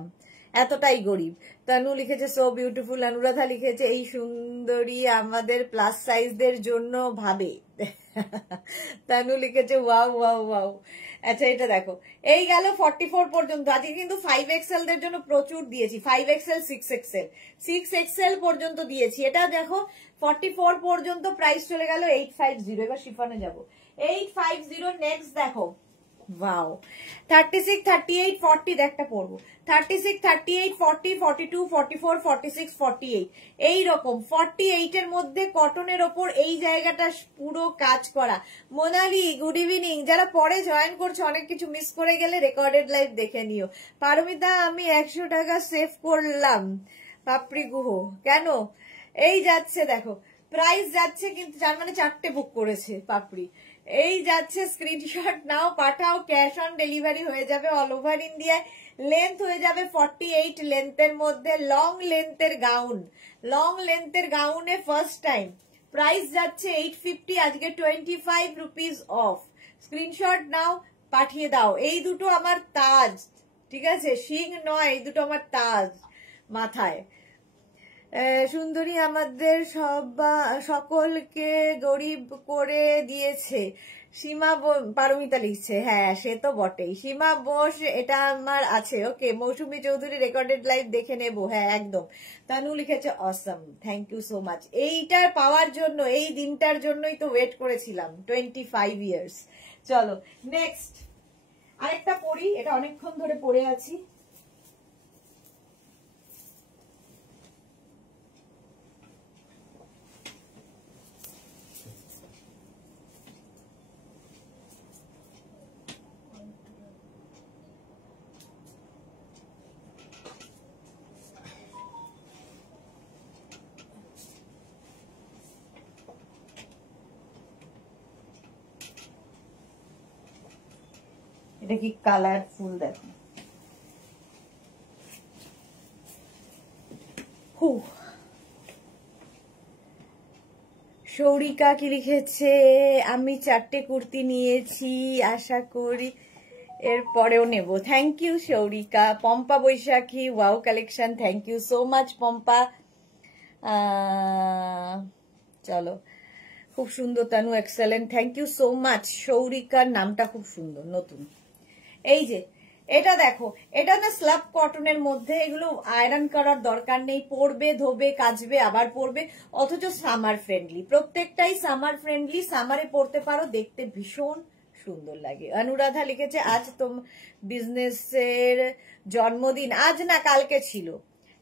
এতটাই গরিব। তানু লিখেছে সো বিউটিফুল। অনুরাধা লিখেছে এই সুন্দরী আমাদের প্লাস সাইজদের জন্য ভাবে। তানু লিখেছে ওয়াও ওয়াও ওয়াও। আচ্ছা এটা দেখো, এই গেল 44 পর্যন্ত। আজকে কিন্তু 5XL দের জন্য প্রচুর দিয়েছি, 5XL, 6XL, 6XL পর্যন্ত দিয়েছি। এটা দেখো 44 পর্যন্ত প্রাইস চলে গেল 850। এবার শিফনে যাব, 850। নেক্সট দেখো, ওয়াও 36, 38, 40 একটা পরবো, 36, 38, 40, 42, 44, 46, 48, এইরকম 48 এর মধ্যে কটনের ওপর এই জায়গাটা পুরো কাজ করা। Monali good evening. যারা পরে জয়েন করছে, অনেক কিছু মিস করে গেলে রেকর্ডেড লাইভ দেখে নিও। পারমিতা আমি 100 টাকা সেভ করলাম। পাপড়ি গুহ কেন? এই যাচ্ছে দেখো, প্রাইস যাচ্ছে কিন্তু, যার মানে 4টে বুক করেছে পাপড়ি। এই যাচ্ছে, স্ক্রিনশট নাও, পাঠাও। ক্যাশ অন ডেলিভারি হয়ে যাবে অল ওভার ইন্ডিয়ায়। লেন্থ হয়ে যাবে 48 লেন্থের মধ্যে, লং লেন্থের গাউন। লং লেন্থের গাউনে ফার্স্ট টাইম প্রাইস যাচ্ছে 850, আজকে 25 রুপিস অফ। স্ক্রিনশট নাও, পাঠিয়ে দাও। এই দুটো আমার তাজ, ঠিক আছে, শিং নয়, এই দুটো আমার তাজ মাথায়। সুন্দরী আমাদের সকলকে গরিব করে দিয়েছে, সীমা পারমিতা লিখছে। হ্যাঁ সে তো বটেই। সীমা বোস এটা আমার আছে। ওকে, মৌসুমী চৌধুরী রেকর্ডেড লাইভ দেখে নেবো। হ্যাঁ একদম। তানু লিখেছে অসম, থ্যাংক ইউ সো মাচ। এইটার পাওয়ার জন্য, এই দিনটার জন্যই তো ওয়েট করেছিলাম 25 ইয়ার্স। চলো নেক্সট আরেকটা পড়ি, এটা অনেকক্ষণ ধরে পড়ে আছি। এটা কি কালারফুল দেখো। সৌরিকা কি লিখেছে, আমি 4টে কুর্তি নিয়েছি, আশা করি এর পরেও নেব। Thank you Sourika. Pampa Baishakhi, wow collection, thank you so much Pampa. চলো, খুব সুন্দর Tanu, excellent, thank you so much. সৌরিকার নামটা খুব সুন্দর, নতুন। এই যে এটা দেখো, এটা না স্ল্যাব কটনের মধ্যে, এগুলো আয়রন করার দরকার নেই, পরবে, ধোবে, কাচবে, আবার পরবে, অথচ সামার ফ্রেন্ডলি। প্রত্যেকটাই সামার ফ্রেন্ডলি, সামারে পরতে পারো, দেখতে ভীষণ সুন্দর লাগে। অনুরাধা লিখেছে আজ বিজনেসের জন্মদিন, আজ না কালকে ছিল,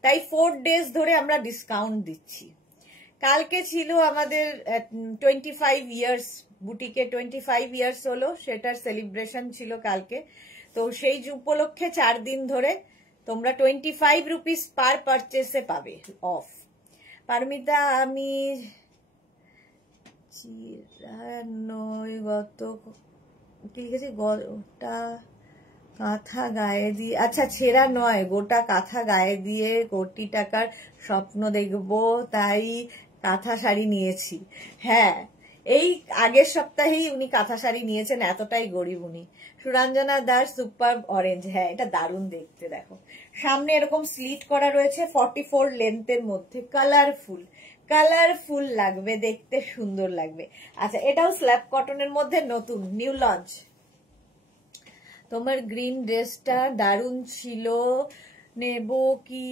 তাই 4 ডেজ ধরে আমরা ডিসকাউন্ট দিচ্ছি। কালকে ছিল আমাদের 25 ইয়ার্স, বুটিকে 25 ইয়ার্স হলো, সেটার সেলিব্রেশন ছিল কালকে। তো সেই উপলক্ষে 4 দিন ধরে তোমরা 25 রুপিস পার পারচেসে পাবে অফ। পারমিতা আমি গত কি লিখেছি, গোটা কাঁথা গায়ে দিয়ে, আচ্ছা ছেঁড়া নয়, গোটা কাঁথা গায়ে দিয়ে কোটি টাকার স্বপ্ন দেখবো, তাই কাঁথা শাড়ি নিয়েছি। হ্যাঁ, এই আগের সপ্তাহেই উনি কাঁথা শাড়ি নিয়েছেন, এতটাই গরিব উনি। সুরঞ্জনা দাস, সুপার অরেঞ্জ, হ্যাঁ এটা দারুণ দেখতে। দেখো সামনে এরকম স্লিট করা রয়েছে, 44 লেন্থের মধ্যে, কালারফুল, কালারফুল লাগবে দেখতে, সুন্দর লাগবে। আচ্ছা এটাও স্ল্যাব কটনের মধ্যে, নতুন, নিউ লঞ্চ। তোমার গ্রিন ড্রেসটা দারুণ ছিল, নেব কি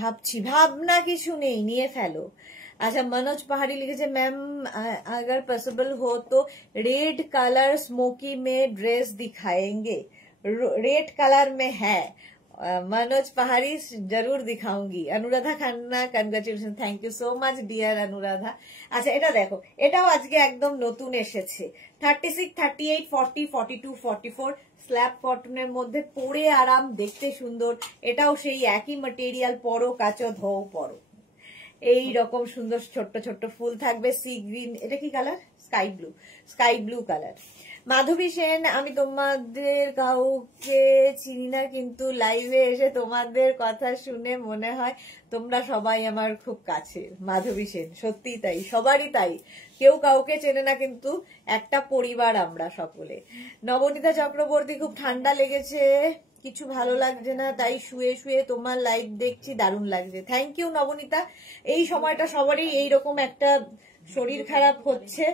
ভাবছি, ভাবনা কিছু নেই, নিয়ে ফেলো। अच्छा मनोज पहाड़ी लिखे मैम अगर पॉसिबल हो तो रेड कलर स्मोकी में ड्रेस दिखाएंगे। रेड कलर में है मनोज पहाड़ी, जरूर दिखाऊंगी। Anuradha Khanna, congratulation, thank you so much dear Anuradha. अच्छा এটা দেখো, এটাও আজকে একদম নতুন এসেছে, 36, 38, 40, 42, 44 স্ল্যাব কটনের মধ্যে, পরে আরাম, দেখতে সুন্দর। এটাও সেই একই ম্যাটেরিয়াল, পরো কাচো ধোও পরো। এই রকম সুন্দর ছোট্ট ছোট্ট ফুল থাকবে, সি গ্রিন, এটা কি colour, sky blue, sky blue colour. Madhabi Sen, আমি তোমাদের কাউকে চিনি না, কিন্তু লাইভে এসে তোমাদের কথা শুনে মনে হয় তোমরা সবাই আমার খুব কাছে। মাধবী সেন, সত্যি তাই, সবারই তাই, কেউ কাউকে চেনে না, কিন্তু একটা পরিবার আমরা সকলে। নবনীতা চক্রবর্তী, খুব ঠান্ডা লেগেছে, কিছু ভালো লাগছে না, তাই শুয়ে শুয়ে তোমার লাইভ দেখছি, দারুণ লাগছে। Thank you Nabanita. এই সময়টা সবারই এইরকম একটা শরীর খারাপ হচ্ছে,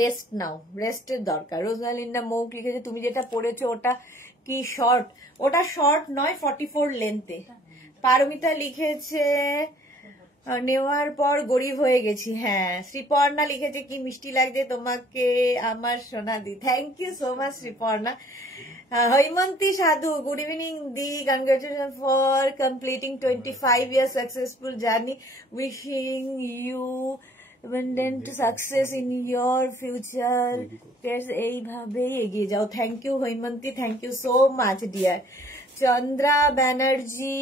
রেস্ট নাও, রেস্টের দরকার। রোজনালিন্ডা মৌক লিখেছে তুমি যেটা পড়েছো ওটা কি শর্ট, ওটা শর্ট নয়, 44 লেন্থে। পারমিতা লিখেছে নেওয়ার পর গরিব হয়ে গেছি। হ্যাঁ, শ্রীপর্ণা লিখেছে কি মিষ্টি লাগছে তোমাকে আমার সোনা দি, thank you so much Sreeparna. Haimanti Sadhu, good evening Di, congratulations for completing 25 years successful journey, wishing you abundant success in your future, এইভাবেই এগিয়ে যাও। Thank you Haimanti, thank you so much dear. Chandra Banerjee,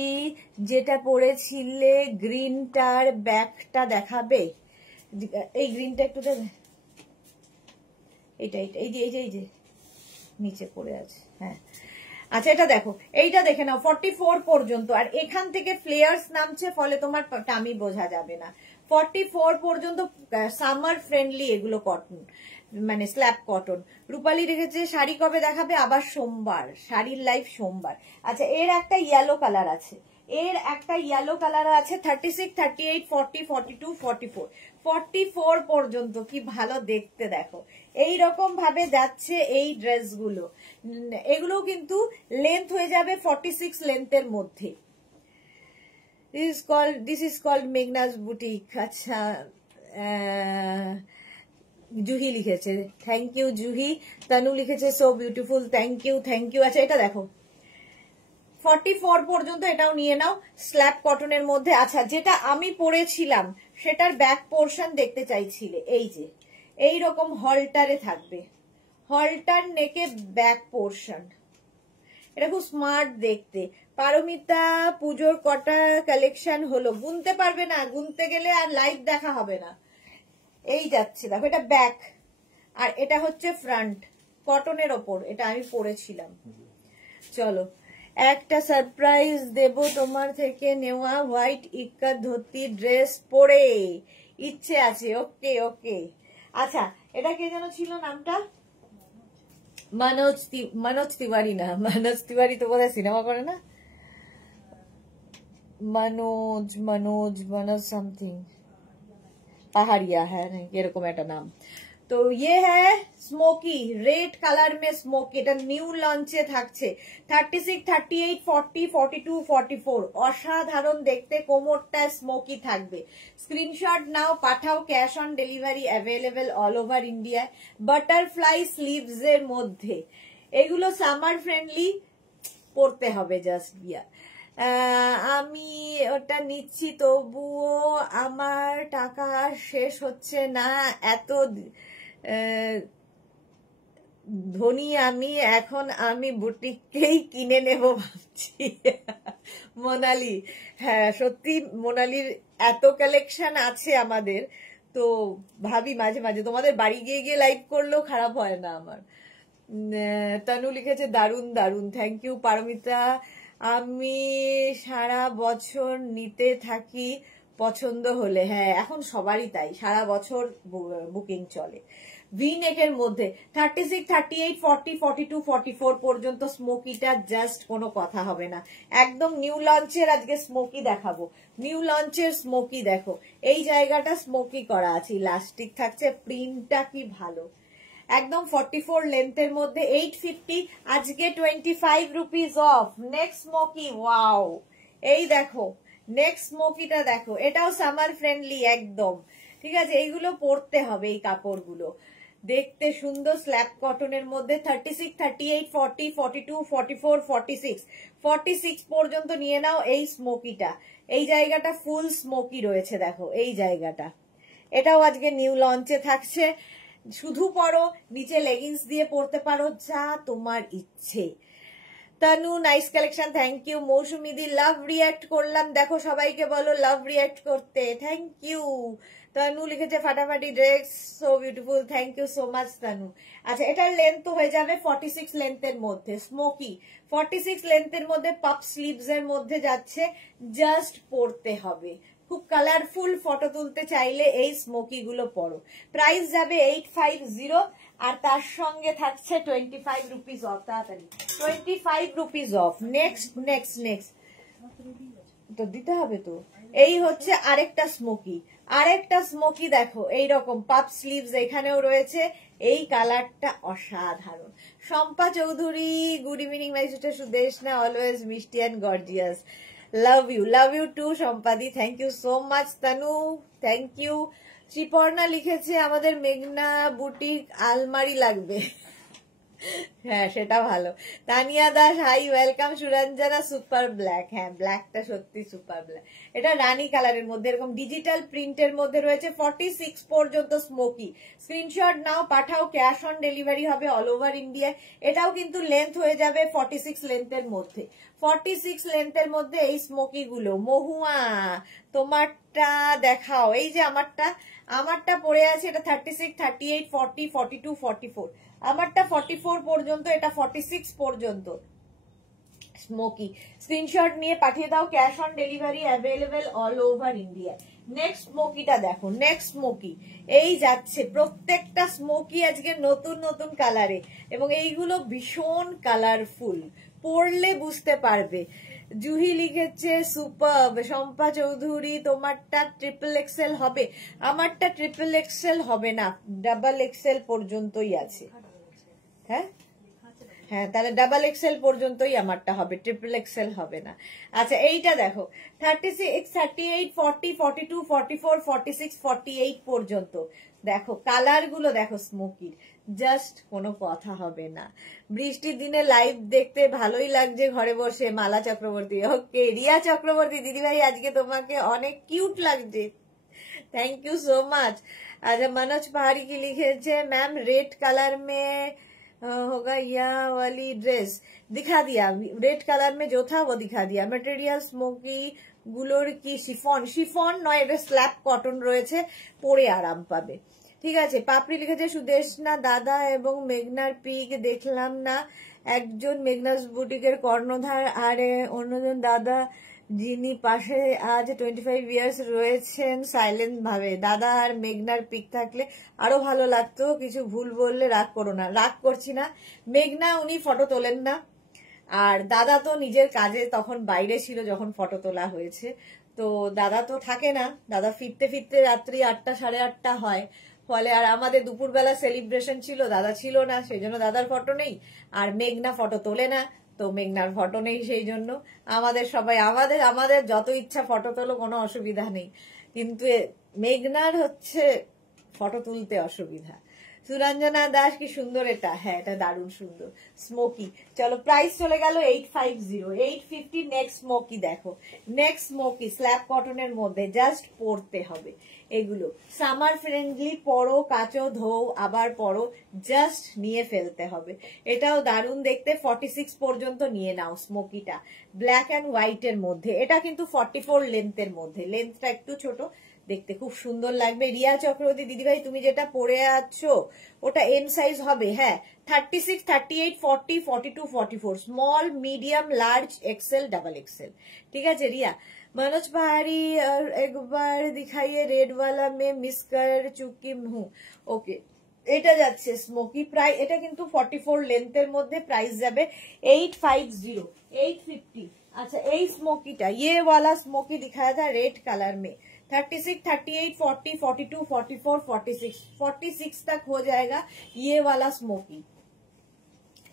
যেটা পড়েছিলে গ্রিনটার ব্যাকটা দেখাবে, এই গ্রিনটা একটু দেবে, এইটা এই যে নিচে পড়ে আছে। হ্যাঁ আচ্ছা এটা দেখো, এইটা দেখে নাও 44 পর্যন্ত, আর এখান থেকে ফ্লেয়ার্স নামছে, ফলে তোমার টামি বোঝা যাবে না। 44 পর্যন্ত সামার ফ্রেন্ডলি এগুলো কটন, মানে স্ল্যাব কটন। রূপালী রেখেছে শাড়ি কবে দেখাবে, আবার সোমবার, শাড়ির লাইভ সোমবার। আচ্ছা এর একটা ইয়েলো কালার আছে, এর একটা ইয়েলো কালার আছে 36, 38, 40, 42, 44, 44 পর্যন্ত। কি ভালো দেখতে দেখো, এই রকম ভাবে যাচ্ছে এই ড্রেসগুলো। এগুলো কিন্তু লেন্থ হয়ে যাবে 46 লেন্থের মধ্যে। This is called Meghna's boutique. আচ্ছা জুহি লিখেছে, থ্যাংক ইউ জুহি। তানু লিখেছে so beautiful, thank you thank you. আচ্ছা এটা দেখো 44 পর্যন্ত, এটাও নিয়ে নাও, স্ল্যাব কটনের মধ্যে। আচ্ছা যেটা আমি পরেছিলাম সেটার ব্যাক পোর্শন দেখতে চাইছিলে, এই যে এইরকম হলটারে থাকবে, হলটার নেকে ব্যাক পোর্শন, এটা খুব স্মার্ট দেখতে। পারমিতা পুজোর কটা কালেকশন হলো, গুনতে পারবে না, গুনতে গেলে আর লাইভ দেখা হবে না। এই যাচ্ছে দেখো, এটা ব্যাক আর এটা হচ্ছে ফ্রন্ট, কটনের ওপর, এটা আমি পরেছিলাম। চলো একটা সারপ্রাইজ দেব তোমার থেকে নেওয়া হোয়াইট ইক্কা ধুতি ড্রেস পরে, ইচ্ছে আছে। ওকে ওকে। আচ্ছা এটা কে যেন ছিল নামটা, মনোজ তিওয়ারি না, মনোজ তিওয়ারি তো বোধহয় সিনেমা করে না, मनोज मनोज मनोज समथिंग पहाड़िया है এরকম একটা নাম। তো ये है স্মোকি রেড কালার মে স্মোকি, এটা নিউ লঞ্চে থাকছে। 36, 38, 40, 42, 44 অসাধারণ দেখতে, কোমরটা স্মোকি থাকবে। স্ক্রিনশট নাও, পাঠাও, cash on delivery available all over India. Butterfly sleeves এর মধ্যে, এগুলো সামার ফ্রেন্ডলি, পড়তে হবে জাস্ট বিয়া। আমি ওটা নিচ্ছি, তবুও আমার টাকা শেষ হচ্ছে না, এত ধনী আমি এখন, আমি বুটিককেই কিনে নেব ভাবছি। মোনালি, হ্যাঁ সত্যি মোনালির এত কালেকশন আছে আমাদের, তো ভাবি মাঝে মাঝে তোমাদের বাড়ি গিয়ে গিয়ে লাইভ করলেও খারাপ হয় না আমার। তনু লিখেছে দারুন দারুন, থ্যাংক ইউ পারমিতা। আমি সারা বছর নিতে থাকি পছন্দ হলে, হ্যাঁ এখন সবারই তাই, সারা বছর বুকিং চলে। ভি নেকের মধ্যে 36, 38, 40, 42, 44 পর্যন্ত স্মোকিটা জাস্ট কোনো কথা হবে না, একদম নিউ লঞ্চের। আজকে স্মোকি দেখাবো, নিউ লঞ্চের স্মোকি দেখো, এই জায়গাটা স্মোকি করা আছে, ইলাস্টিক থাকছে, প্রিন্টটা কি ভালো, একদম 44 লেন্থের মধ্যে 850, আজকে 25 rupees of. Next smoky, wow এই দেখো নেক্সট স্মোকিটা দেখো, এটাও সামার ফ্রেন্ডলি একদম, ঠিক আছে। এইগুলো পরতে হবে, এই কাপড়গুলো দেখতে সুন্দর, স্ল্যাব কটনের মধ্যে। 36, 38, 40, 42, 44, 46, 46 পর্যন্ত নিয়ে নাও। এই স্মোকিটা, এই জায়গাটা ফুল স্মোকি রয়েছে দেখো, এই জায়গাটা, এটাও আজকে নিউ লঞ্চে থাকছে। শুধু পরো, নিচে লেগিংস দিয়ে পরতে পারো, যা তোমার ইচ্ছে। Tanu nice collection, thank you. মৌসুমিদি লাভ রিয়াক্ট করলাম, দেখো সবাইকে বলো লাভ রিয়াক্ট করতে, থ্যাংক ইউ। তানু লিখেছে ফাটাফাটি dress, so beautiful, thank you so much Tanu. আচ্ছা এটার লেন্থ তো হয়ে যাবে 46 লেন্থের মধ্যে, স্মোকি 46 লেন্থের মধ্যে, পাপ স্লিভস এর মধ্যে যাচ্ছে, জাস্ট পরতে হবে। খুব কালারফুল ফটো তুলতে চাইলে এই স্মোকি গুলো পরো। প্রাইস যাবে 850, আর তার সঙ্গে থাকছে 25 রুপিস অফ। তাড়াতাড়ি 25 rupees of. Next next next তো দিতে হবে তো। এই হচ্ছে আরেকটা স্মোকি, আরেকটা স্মোকি দেখো, এইরকম পাপ স্লিভস এখানেও রয়েছে, এই কালারটা অসাধারণ। Shampa Chowdhury, good evening my sister Sudeshna, always মিষ্টি and gorgeous, love you too সম্পাদি, thank you so much. Tanu thank you. Sreeparna লিখেছে আমাদের মেঘনা বুটিক আলমারি লাগবে, হ্যাঁ সেটা ভালো। Tania Das hi welcome. Suranjana super black, হ্যাঁ ব্ল্যাকটা সত্যি সুপার ব্ল্যাক, এটা রানী কালারের মধ্যে এরকম ডিজিটাল প্রিন্টের মধ্যে রয়েছে। 46 পর্যন্ত স্মোকি, স্ক্রিনশট নাও, পাঠাও, ক্যাশ অন ডেলিভারি হবে অল ওভার ইন্ডিয়া। এটাও কিন্তু লেন্থ হয়ে যাবে 46 লেন্থের মধ্যে, 46 লেন্থের মধ্যে এই স্মোকি গুলো। মহুয়া তোমারটা দেখাও, এই যে আমারটা পড়ে আছে, এটা 36, 38, 40, 42, 44, আমারটা 44 পর্যন্ত, এটা 46 পর্যন্ত। স্মোকি। স্ক্রিনশট নিয়ে পাঠিয়ে দাও, cash on delivery available all over India. Next স্মোকিটা দেখো, নেক্সট স্মোকি এই যাচ্ছে, প্রত্যেকটা স্মোকি আজকে নতুন নতুন কালারে, এবং এইগুলো ভীষণ কালারফুল, পরলে বুঝতে পারবে। জুহি লিখেছে সুপার। শম্পা চৌধুরী তোমারটা ট্রিপল এক্সেল হবে, আমারটা ট্রিপল এক্সেল হবে না, ডাবল এক্সেল পর্যন্তই আছে। হ্যাঁ হ্যাঁ, তাহলে ডাবল এক্সেল পর্যন্তই আমারটা হবে, ট্রিপল এক্সেল হবে না। আচ্ছা এইটা দেখো, 36, 38, 40, 42, 44, 46, 48 পর্যন্ত দেখো, কালার গুলো দেখো স্মোকির, জাস্ট কোনো কথা হবে না। বৃষ্টির দিনে লাইভ দেখতে ভালোই লাগছে ঘরে বসে। মালা চক্রবর্তী, ওকে। রিয়া চক্রবর্তী, দিদিভাই আজকে তোমাকে অনেক কিউট লাগছে, थैंक यू सो मच। अच्छा मनोज पहाड़ी की लिखे मैम रेड कलर में होगा यह वाली ड्रेस, दिखा दिया। रेड कलर में जो था वो दिखा दिया। मटेरियल स्मोकी गुलोर की शिफॉन, शिफॉन নয়, এটা স্ল্যাব কটন রয়েছে, পরে আরাম পাবে। ঠিক আছে। পাপড়ি লিখেছে সুদেশনা দাদা এবং মেঘনার পিক দেখলাম না, একজন মেঘনাস বুটিকের কর্ণধার আর অন্যজন দাদা যিনি পাশে আজ 25 ইয়ার্স রয়েছেন সাইলেন্ট ভাবে। দাদা আর মেঘনার পিক থাকলে আরো ভালো লাগতো, কিছু ভুল বললে রাগ করো না। রাগ করছি না। মেঘনা উনি ফটো তোলেন না, আর দাদা তো নিজের কাজে তখন বাইরে ছিল যখন ফটো তোলা হয়েছে, তো দাদা তো থাকে না। দাদা ফিরতে ফিরতে রাত্রি 8টা 8:30 হয়, ফলে আর আমাদের দুপুরবেলা সেলিব্রেশন ছিল, দাদা ছিল না, সেই জন্য দাদার ফটো নেই। আর মেঘনা ফটো তোলে না, তো মেঘনার ফটো নেই, সেই জন্য আমাদের সবাই আমাদের যত ইচ্ছা ফটো তোলো, কোনো অসুবিধা নেই, কিন্তু মেঘনার হচ্ছে ফটো তুলতে অসুবিধা। সুরঞ্জনা দাস, কি সুন্দর এটা। হ্যাঁ, এটা দারুণ সুন্দর স্মোকি। চলো প্রাইস চলে গেল 850, 850। নেক্সট স্মোকি দেখো, নেক্সট স্মোকি স্ল্যাব কটনের মধ্যে, জাস্ট পরতে হবে এগুলো। সামার ফ্রেন্ডলি, পরো, কাচো, ধোও, আবার পরো, জাস্ট নিয়ে ফেলতে হবে। এটাও দারুণ দেখতে। 46 পর্যন্ত নিয়ে নাও স্মোকিটা, ব্ল্যাক অ্যান্ড হোয়াইট এর মধ্যে। এটা কিন্তু 44 লেন্থের মধ্যে, লেন্থটা একটু ছোট, দেখতে খুব সুন্দর লাগবে। রিয়া চক্রবর্তী, দিদিভাই তুমি যেটা পরে আছো ওটা এম সাইজ হবে? হ্যাঁ, 36, 38, 40, 42, 44, small, medium, large, XL, double XL. ঠিক আছে রিয়া। मनोज पहाड़ी, और एक बार दिखाइए रेड वाला में मिस कर चुकी हूँ। ओके, এটা যাচ্ছে স্মোকি। প্রাইস এটা কিন্তু 44 লেন্থের মধ্যে, প্রাইস যাবে 850, 850। अच्छा এই স্মোকিটা, ये वाला स्मोकी दिखाया था रेड कलर में, 36, 38, 40, 42, 44, 46, 46 तक हो जाएगा ये वाला स्मोकी।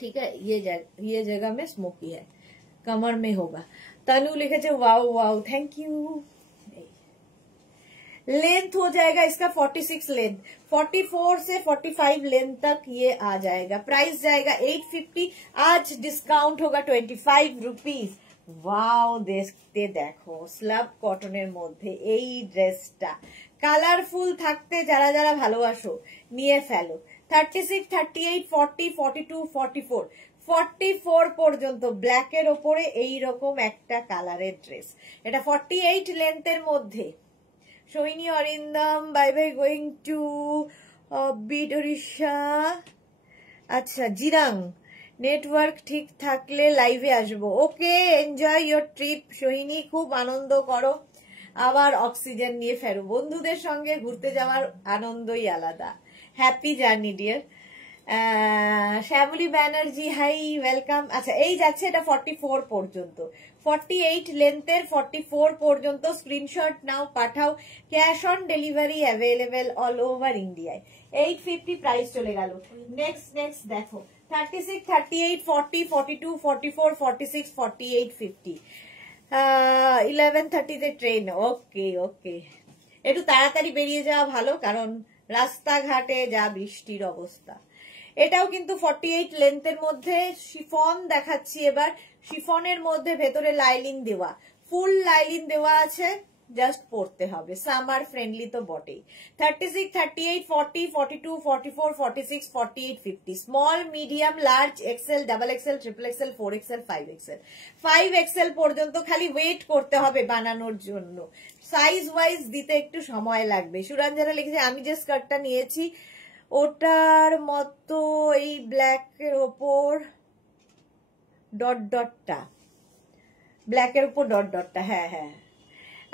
ठीक है, ये जगह में स्मोकी है, कमर में होगा। तनु लिखे wow wow, thank you. Length हो जाएगा इसका 46 लेंथ, 44 से 45 लेंथ तक ये आ जाएगा। प्राइस जाएगा 850। आज डिस्काउंट होगा 25 रुपीज। वाओ, देखते देखो স্ল্যাব কটনের মধ্যে এই ড্রেসটা কালারফুল থাকতে যারা যারা ভালোবাসো নিয়ে ফেলো। 36, 38, 40, 42, 44, 44 পর্যন্ত ব্ল্যাকের ওপরে এইরকম একটা কালারের ড্রেস। এটা 48 লেন্থের মধ্যে। Sohini Arindam, bye bye, going to beat Orissa. আচ্ছা জিরাং, নেটওয়ার্ক ঠিক থাকলে লাইভে আসবো। Okay, enjoy your trip Sohini, খুব আনন্দ করো, আবার অক্সিজেন নিয়ে ফেরো। বন্ধুদের সঙ্গে ঘুরতে যাওয়ার আনন্দই আলাদা। Happy journey dear. Shyamali Banerjee, hi, welcome. আচ্ছা এই যাচ্ছে এটা 44 পর্যন্ত, 48 লেন্থের 44 পর্যন্ত। স্ক্রিনশট নাও, পাঠাও, cash on delivery available all over ইন্ডিয়ায়। 850 প্রাইস চলে গেল। নেক্সট দেখো, 36, 38, 40, 42, 44, 46, 48, 50। 11:30 ট্রেন। ওকে ওকে, একটু তাড়াতাড়ি বেরিয়ে যাওয়া ভালো, কারণ রাস্তাঘাটে যা বৃষ্টির অবস্থা। এটাও কিন্তু 48 লেন্থের মধ্যে, শিফন দেখাচ্ছি এবার। শিফনের মধ্যে ভেতরে লাইলিন দেওয়া, ফুল লাইলিন দেওয়া আছে, জাস্ট পরতে হবে। সামার ফ্রেন্ডলি তো বটেই। 36, 38, 40, 42, 44, 46, 48, 50, small, medium, large, XL, double XL, triple XL, 4 XL, 5 XL. 5 XL পর্যন্ত খালি ওয়েট করতে হবে বানানোর জন্য, সাইজ ওয়াইজ দিতে একটু সময় লাগবে। সুরঞ্জনা লিখেছে আমি যে স্কার্টটা নিয়েছি ওটার মতো এই ব্ল্যাকের ওপর ডট ডটটা। ব্ল্যাকের উপর ডট ডটটা, হ্যাঁ হ্যাঁ।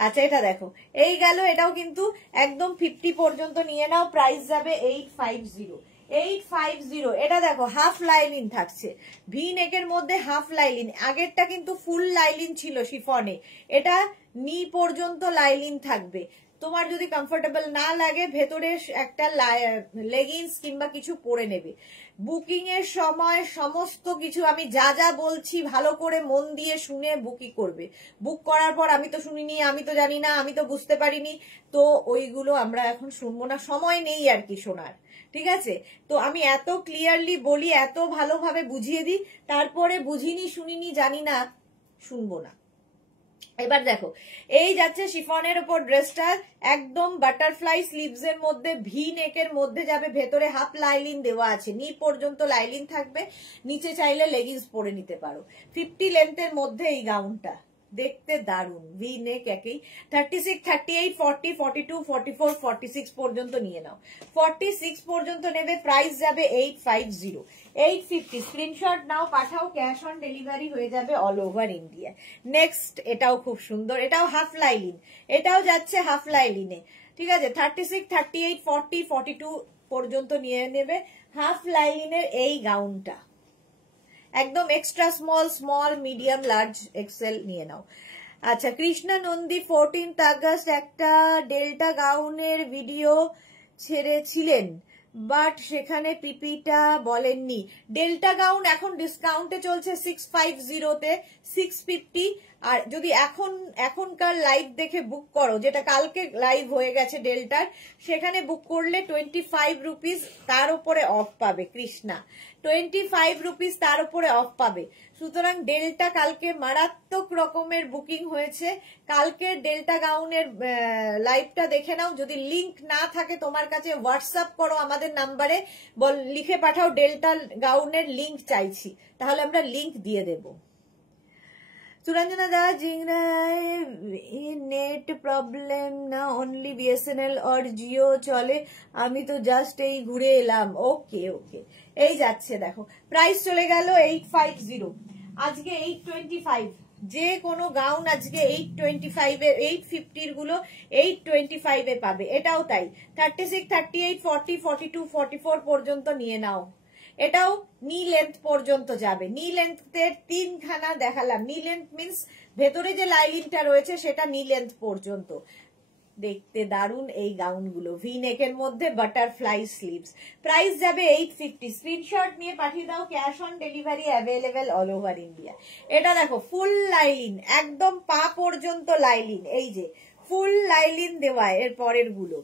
আচ্ছা এটা দেখো, এই গেল, এটাও কিন্তু একদম 50 পর্যন্ত নিয়ে নাও, প্রাইস যাবে 850। 850। এটা দেখো হাফ লাইলিন থাকছে, ভি নেকের মধ্যে হাফ লাইলিন। আগেরটা কিন্তু ফুল লাইলিন ছিল শিফনে, এটা নি পর্যন্ত লাইলিন থাকবে। তোমার যদি কমফোর্টেবল না লাগে ভেতরে একটা লেগিংস কিংবা কিছু পরে নেবে। বুকিং এর সময় সমস্ত কিছু আমি যা যা বলছি ভালো করে মন দিয়ে শুনে বুকিং করবে। বুক করার পর আমি তো শুনিনি, আমি তো জানি না, আমি তো বুঝতে পারিনি, তো ওইগুলো আমরা এখন শুনবো না, সময় নেই আর কি শোনার, ঠিক আছে? তো আমি এত ক্লিয়ারলি বলি, এত ভালোভাবে বুঝিয়ে দিই, তারপরে বুঝিনি শুনিনি জানি না শুনবো না। এবার দেখো, এই যাচ্ছে শিফনের উপর ড্রেসটা, একদম বাটারফ্লাই স্লিভস এর মধ্যে, ভি নেকের মধ্যে যাবে, ভেতরে হাফ লাইলিন দেওয়া আছে, নি পর্যন্ত লাইলিন থাকবে, নিচে চাইলে লেগিংস পরে নিতে পারো। 50 লেন্থের মধ্যে এই গাউনটা দেখতে দারুন, ভি নেক একই। 36, 38, 40, 42, 44, 46 পর্যন্ত নিয়ে নাও, 46 পর্যন্ত নেবে, প্রাইস যাবে 850। 850 স্ক্রিনশট নাও, পাঠাও, ক্যাশ অন ডেলিভারি হয়ে যাবে অল ওভার ইন্ডিয়া। নেক্সট এটাও খুব সুন্দর, এটাও হাফ লাইলিন, এটাও যাচ্ছে হাফ লাইলিনে, ঠিক আছে? 36, 38, 40, 42 পর্যন্ত নিয়ে নেবে, হাফ লাইলিনের এই গাউনটা একদম extra small, small, medium, large, XL নিয়ে নাও। আচ্ছা, কৃষ্ণা নন্দী 14 আগস্ট একটা ডেল্টা গাউনের ভিডিও ছেড়েছিলেন, বাট সেখানে পিপিটা বলেননি। ডেল্টা গাউন এখন ডিসকাউন্টে চলছে 650-তে 650। আর যদি এখনকার লাইভ দেখে বুক করো, যেটা কালকে লাইভ হয়ে গেছে ডেল্টার, সেখানে বুক করলে 25 রুপিস তার উপরে অফ পাবে। কৃষ্ণা 25 রুপিস তার উপরে অফ পাবে। সুতরাং ডেল্টা কালকে মারাত্মক রকমের বুকিং হয়েছে। কালকে ডেল্টা গাউনের লাইভটা দেখে নাও, যদি লিংক না থাকে তোমার কাছে হোয়াটসঅ্যাপ করো আমাদের নাম্বারে, লিখে পাঠাও ডেল্টা গাউনের লিংক চাইছি, তাহলে আমরা লিংক দিয়ে দেব। সুরঞ্জনা দাস জিংরায় নেট প্রবলেম না, অনলি বিএসএনএল আর জিও চলে, আমি তো জাস্ট এই ঘুরে এলাম। ওকে ওকে, এই যাচ্ছে দেখো, প্রাইস চলে গেল 850, আজকে 825। যে কোনো গাউন আজকে 825 এর, 850 গুলো 825 এ পাবে, এটাও তাই। 36, 38, 40, 42, 44 পর্যন্ত নিয়ে নাও। এটাও নি লেন্থ পর্যন্ত যাবে, নি লেন্থের 3খানা দেখালাম। নি লেন্থ মিন্স ভেতরে যে লাইলিনটা রয়েছে সেটা নি লেন্থ পর্যন্ত। দেখতে দারুন এই গাউনগুলো, ভি নেকের মধ্যে বাটারফ্লাই স্লিভস, প্রাইস যাবে 850। স্ক্রিনশট নিয়ে পাঠিয়ে দাও, cash on delivery available all over India. এটা দেখো ফুল লাইলিন, একদম পা পর্যন্ত লাইলিন, এই যে ফুল লাইলিন দেওয়া। এর পরের গুলো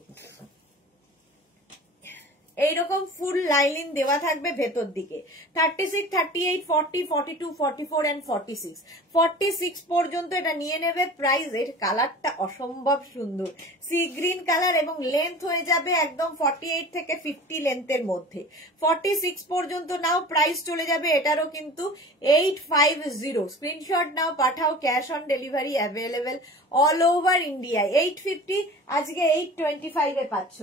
এইরকম ফুল লাইলিন দেওয়া থাকবে ভেতর দিকে। 36, 38, 40, 42, 44 এন্ড 46, 46 পর্যন্ত এটা নিয়ে নেবে। প্রাইস, এর কালারটা অসম্ভব সুন্দর, সি গ্রিন কালার, এবং লেন্থ হয়ে যাবে একদম 48 থেকে 50 লেন্থের মধ্যে। 46 পর্যন্ত নাও, প্রাইস চলে যাবে এটারও কিন্তু 850। স্ক্রিনশট নাও, পাঠাও, cash on delivery available all over India. 850 আজকে 825 এ পাচ্ছ।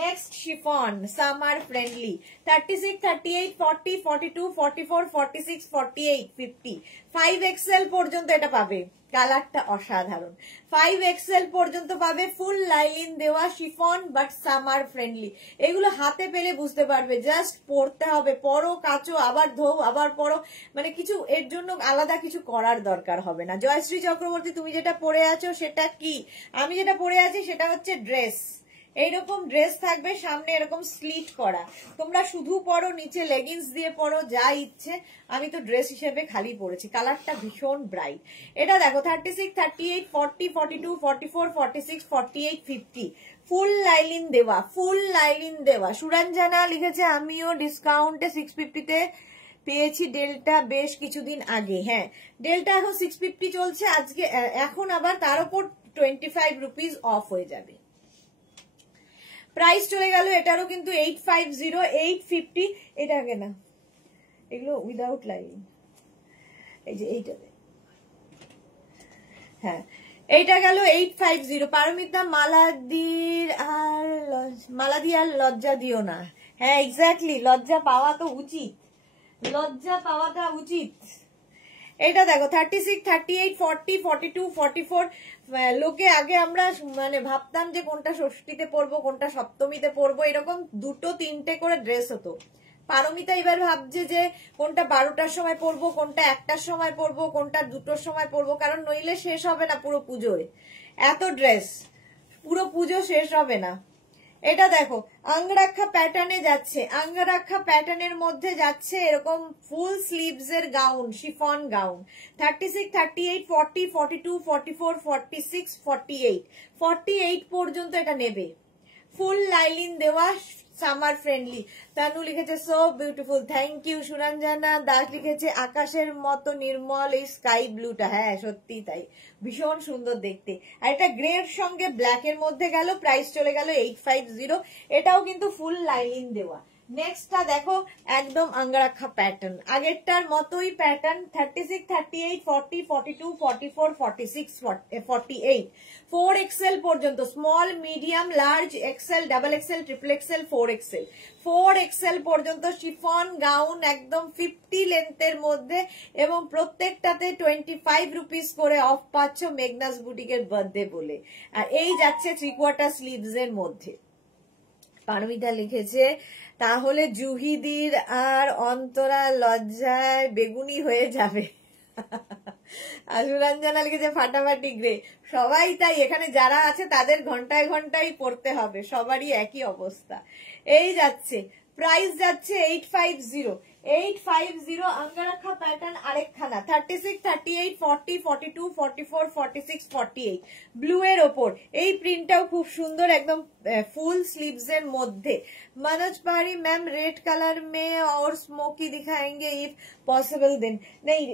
Next chiffon summer friendly, 36, 38, 40, 42, 44, 46, 48, 50, 5XL পর্যন্ত এটা পাবে। কালারটা অসাধারণ, 5XL পর্যন্ত পাবে, ফুল লাইলিন দেওয়া শিফন, বাট সামার ফ্রেন্ডলি। এগুলো হাতে পেলে বুঝতে পারবে, জাস্ট পরতে হবে, পরো, কাচো, আবার ধোও, আবার পরো, মানে কিছু এর জন্য আলাদা কিছু করার দরকার হবে না। জয়শ্রী চক্রবর্তী, তুমি যেটা পরে আছো সেটা কি? আমি যেটা পরে আছি সেটা হচ্ছে ড্রেস। এইরকম ড্রেস থাকবে, সামনে এরকম স্লিট করা, তোমরা শুধু পরো, নিচে লেগিংস দিয়ে পরো, যা ইচ্ছে। আমি তো ড্রেস হিসেবে খালি পরেছি, কালারটা ভীষণ ব্রাইট। এটা দেখো 36, 38, 40, 42, 44, 46, 48, 50, ফুল লাইলিন দেওয়া, ফুল লাইলিন দেওয়া। সুরঞ্জনা লিখেছে আমিও ডিসকাউন্টে 650-তে পেয়েছি ডেল্টা বেশ কিছুদিন আগে। হ্যাঁ, ডেল্টা এখন 650 চলছে আজকে, এখন আবার তার উপর 25 রুপিস অফ হয়ে যাবে। প্রাইস চলে গেল এটারও কিন্তু 850, 850। এটা আগে না, এগুলো উইদাউট লাইনিং, এই যে এইটাতে, হ্যাঁ এইটা গেল 850। পারমিতা, মালাদি আর লজ্জা দিও না। হ্যাঁ এক্স্যাক্টলি, লজ্জা পাওয়া তো উচিত, লজ্জা পাওয়াটা উচিত। এটা দেখো 36, 38, 40, 42, 44। লোকে আগে আমরা মানে ভাবতাম যে কোনটা ষষ্ঠীতে পরবো কোনটা সপ্তমীতে পরবো, এরকম 2-3টে করে ড্রেস হতো। পারমিতা এবার ভাবছে যে কোনটা 12টার সময় পরবো, কোনটা 1টার সময় পরবো, কোনটা 2টোর সময় পরবো, কারণ নইলে শেষ হবে না পুরো পুজোয়। এত ড্রেস পুরো পুজো শেষ হবে না। এটা দেখো অঙ্গরাক্ষা প্যাটার্নে যাচ্ছে, অঙ্গরাক্ষা প্যাটার্নের মধ্যে যাচ্ছে এরকম ফুল স্লিভস এর গাউন, শিফন গাউন। 36, 38, 40, 42, 44, 46, 48, 48 পর্যন্ত এটা নেবে। ফুল লাইলিন দেওয়া, সামার ফ্রেন্ডলি। তানু লিখেছে so beautiful, thank you. Suranjana Das লিখেছে আকাশের মতো নির্মল এই স্কাই ব্লুটা, হ্যাঁ সত্যি তাই, ভীষণ সুন্দর দেখতে। আর এটা গ্রে এর সঙ্গে ব্ল্যাক এর মধ্যে গেল, প্রাইস চলে গেল 850। এটাও কিন্তু ফুল লাইলিন দেওয়া। নেক্সটটা দেখো একদম অঙ্গরাক্ষা প্যাটার্ন, আগেরটার মতোই প্যাটার্ন। 36, 38, 40, 42, 44, 46, 48, 4XL পর্যন্ত, small, medium, large, XL, double XL, triple XL, 4XL। 4XL পর্যন্ত শিফন গাউন একদম 50 লেন্থের মধ্যে, এবং প্রত্যেকটাতে 25 রুপিস করে অফ পাচ্ছ মেঘনাস বুটিকের বার্থডে বলে। আর এই যাচ্ছে 3/4 স্লিভস এর মধ্যে। পারমিতা লিখেছে তাহলে জুহিদির আর অন্তরা লজ্জায় বেগুনি হয়ে যাবে। আর সুরঞ্জনা লিখেছে ফাটাফাটি গ্রে। সবাই তাই, এখানে যারা আছে তাদের ঘন্টায় ঘন্টায় পড়তে হবে, সবারই একই অবস্থা। এই যাচ্ছে, প্রাইস যাচ্ছে 850, 850 অঙ্গরাক্ষা প্যাটার্ন আরেকখানা। 36, 38, 40, 42, 44, 46, 48 ব্লু এর ওপর। এই প্রিন্টটাও খুব সুন্দর, একদম ফুল স্লিভস এর মধ্যে। Manoj Pahari ma'am red colour में और स्मोकी दिखाएंगे इफ पॉसिबल दिन। नहीं,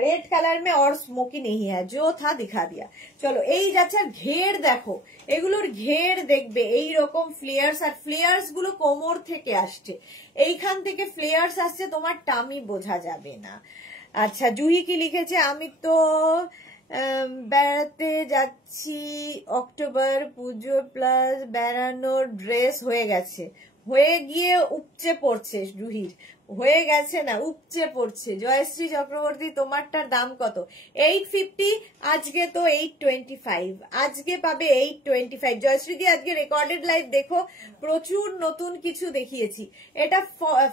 रेड कलर में और स्मोकी नहीं है, जो था दिखा दिया। चलो এই যাচ্ছে। ঘের দেখো, এগুলোর ঘের দেখবে এইরকম ফ্লেয়ার্স, আর ফ্লেয়ার্স গুলো কোমর থেকে আসছে, এইখান থেকে ফ্লেয়ার্স আসছে, তোমার টামি বোঝা যাবে না। আচ্ছা জুহি কি লিখেছে, আমি তো বেড়াতে যাচ্ছি, অক্টোবর পুজো প্লাস বেড়ানোর ড্রেস হয়ে গেছে, হয়ে গিয়ে উপচে পড়ছে। জুহির হয়ে গেছে না, উপচে পড়ছে। জয়শ্রী চক্রবর্তী তোমারটার দাম কত? 850, আজকে তো 825, আজকে পাবে 825। জয়শ্রী দি আজকে রেকর্ডেড লাইভ দেখো, প্রচুর নতুন কিছু দেখিয়েছি। এটা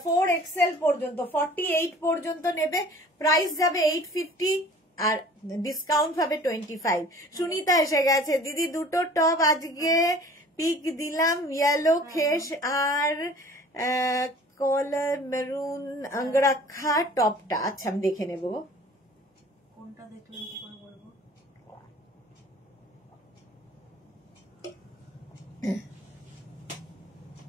4XL পর্যন্ত, 48 পর্যন্ত নেবে, প্রাইস যাবে 850 আর ডিসকাউন্ট পাবে 25। সুনিতা এসে গেছে, দিদি দুটো টপ আজকে পিক দিলাম, ইয়েলো খেস আর কলার মেরুন অঙ্গরাক্ষা টপটা। আচ্ছা আমি দেখে নেব কোনটা দেখলে কি করে বলবো।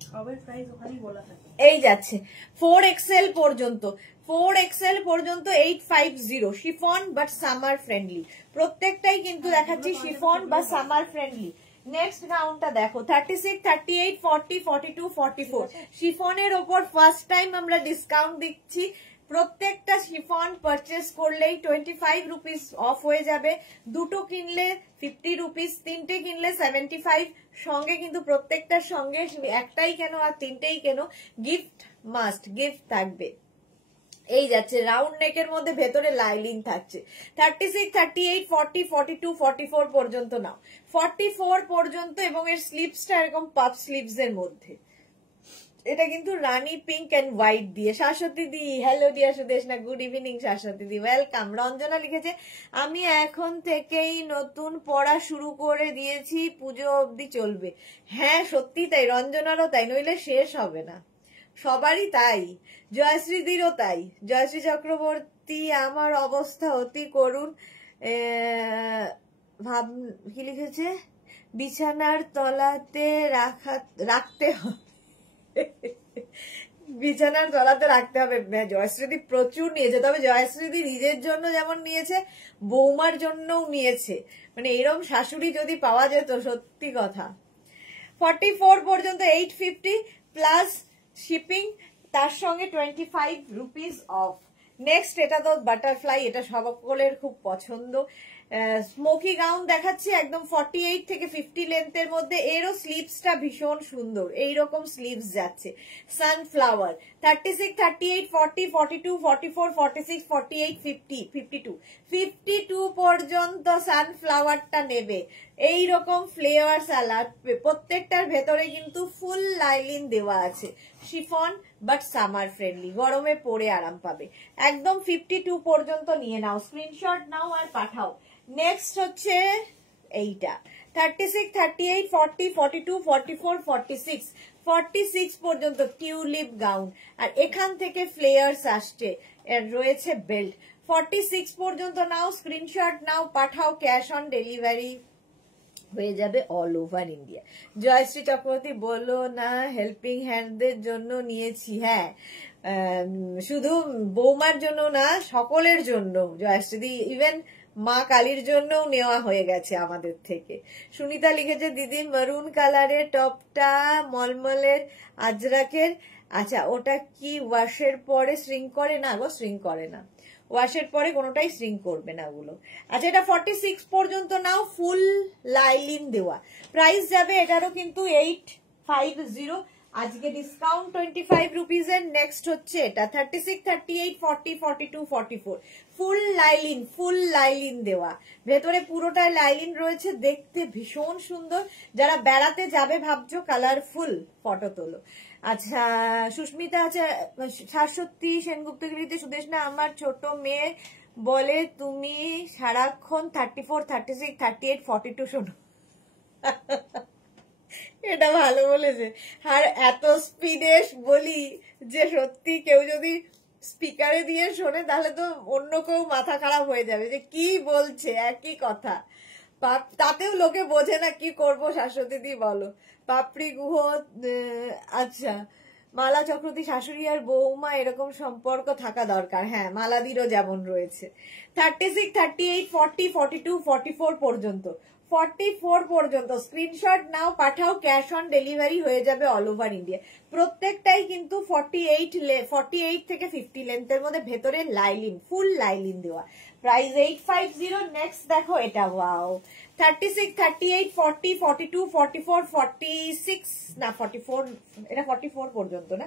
সবের প্রাইস ওখানেই বলা থাকে। এই যাচ্ছে 4XL পর্যন্ত, 4XL পর্যন্ত 850 শিফন বাট সামার ফ্রেন্ডলি। প্রত্যেকটাই কিন্তু দেখাচ্ছি শিফন বা সামার ফ্রেন্ডলি। নেক্সট গাউনটা দেখো 36, 38, 40, 42, 44 শিফনের ওপর ফার্স্ট টাইম আমরা ডিসকাউন্ট দিচ্ছি। প্রত্যেকটা শিফন পারচেস করলেই 25 রুপিস অফ হয়ে যাবে, দুটো কিনলে 50 রুপিস, তিনটে কিনলে 75। সঙ্গে কিন্তু প্রত্যেকটার সঙ্গে একটাই কেন আর তিনটেই কেন, গিফট মাস্ট, গিফট থাকবে। এই যাচ্ছে রাউন্ড নেকের মধ্যে ভেতরে লাইলিং থাকছে। 36, 38, 40, 42, 44 পর্যন্ত নাও, 44 পর্যন্ত, এবং এর স্লিভসটা এরকম পাফ স্লিভস এর মধ্যে। এটা কিন্তু রানী পিঙ্ক এন্ড হোয়াইট দিয়ে। শাশ্বতী দি হ্যালো ডিয়ার সুদেশ না, গুড ইভিনিং শাশ্বতী দি, ওয়েলকাম। রঞ্জনা লিখেছে আমি এখন থেকেই নতুন পড়া শুরু করে দিয়েছি, পুজো অবধি চলবে। হ্যাঁ সত্যি তাই, রঞ্জনারও তাই, নইলে শেষ হবে না, সবারই তাই, জয়শ্রীদিরও তাই। জয়শ্রী চক্রবর্তী আমার অবস্থা অতি করুণ, ভাব কি লিখেছে, বিছানার তলাতে রাখতে হবে, বিছানার তলাতে রাখতে হবে। জয়শ্রীদি প্রচুর নিয়েছে, তবে জয়শ্রীদি নিজের জন্য যেমন নিয়েছে, বৌমার জন্যও নিয়েছে, মানে এরকম শাশুড়ি যদি পাওয়া যেত, সত্যি কথা। 44 পর্যন্ত 850 প্লাস শিপিং, তার সঙ্গে 25 রুপিস অফ। নেক্সট এটা তো বাটারফ্লাই, এটা সকলের খুব পছন্দ। স্মোকি গাউন দেখাচ্ছি একদম 48 থেকে 50 লেন্থের মধ্যে। এরও স্লিভসটা ভীষণ সুন্দর, এইরকম স্লিভস যাচ্ছে। সানফ্লাওয়ার 36, 38, 40, 42, 44, 46, 48, 50, 52, 52 পর্যন্ত সানফ্লাওয়ারটা নেবে। এইরকম ফ্লেয়ার সালাড, প্রত্যেকটার ভেতরে কিন্তু ফুল লাইলিন দেওয়া আছে। শিফন বাট সামার ফ্রেন্ডলি, গরমে পরে আরাম পাবে। একদম 52 পর্যন্ত নিয়ে নাও, স্ক্রিনশট নাও আর পাঠাও। নেক্সট হচ্ছে এইটা 36, 38, 40, 42, 44, 46, 46 পর্যন্ত টিউলিপ গাউন। আর এখান থেকে ফ্লেয়ার্স আসছে, এর রয়েছে বেল্ট। 46 পর্যন্ত নাও, স্ক্রিনশট নাও, পাঠাও। ক্যাশ অন ডেলিভারি হয়ে যাবে all over India. Jayashree Chakraborty বলো না হেল্পিং হ্যান্ডদের জন্য নিয়েছি। হ্যাঁ, শুধু বৌমার জন্য না, সকলের জন্য জয়শ্রী, ইভেন মা কালীর জন্যও নেওয়া হয়ে গেছে আমাদের থেকে। সুনিতা লিখেছে দিদি মারুন কালারের টপটা মলমলের আজরাকের, আচ্ছা ওটা কি ওয়াশের পরে শ্রিঙ্ক করে? না গো, শ্রিঙ্ক করে না, ওয়াশের পরে কোনোটাই শ্রিঙ্ক করবে না ওগুলো। আচ্ছা এটা 46 পর্যন্ত নাও, ফুল লাইলিন দেওয়া। প্রাইস যাবে এটারও কিন্তু 850, আজকে ডিসকাউন্ট 25 রুপিজের। নেক্সট হচ্ছে এটা 36, 38, 40, 42, 44, ফুল লাইলিন দেওয়া, ভেতরে পুরোটাই লাইলিন রয়েছে, দেখতে ভীষণ সুন্দর। যারা বেড়াতে যাবে ভাবছো কালারফুল ফটো তোলো। আচ্ছা সুস্মিতা আছে শাশ্বতী সেনগুপ্তগিরিতে, সুদেশ না আমার ছোট মেয়ে বলে তুমি সারাক্ষণ 34, 36, 38, 42 শোনো। এটা ভালো বলেছে। আর এত স্পিডে বলি যে সত্যি কেউ যদি স্পিকারে দিয়ে শোনে তাহলে তো অন্য কেউ মাথা খারাপ হয়ে যাবে যে কি বলছে, একই কথা। তাতেও লোকে বোঝে না, কি করবো শাশ্বতী দি বলো। পাপড়ি গুহ, আচ্ছা মালা চক্রবর্তী শাশুড়ি আর বৌমা এরকম সম্পর্ক থাকা দরকার। হ্যাঁ, মালাদিরও যেমন রয়েছে। 36, 38, 40, 42, 44 পর্যন্ত, 44 পর্যন্ত স্ক্রিনশট নাও, পাঠাও। ক্যাশ অন ডেলিভারি হয়ে যাবে অল ওভার ইন্ডিয়া। প্রত্যেকটাই কিন্তু 48 থেকে 50 লেন্থের মধ্যে, ভেতরে লাইলিন, ফুল লাইলিন দেওয়া। প্রাইস 850। নেক্সট দেখো এটা, ওয়াও 36, 38, 40, 42, 44, 46 না 44, এটা 44 পর্যন্ত না,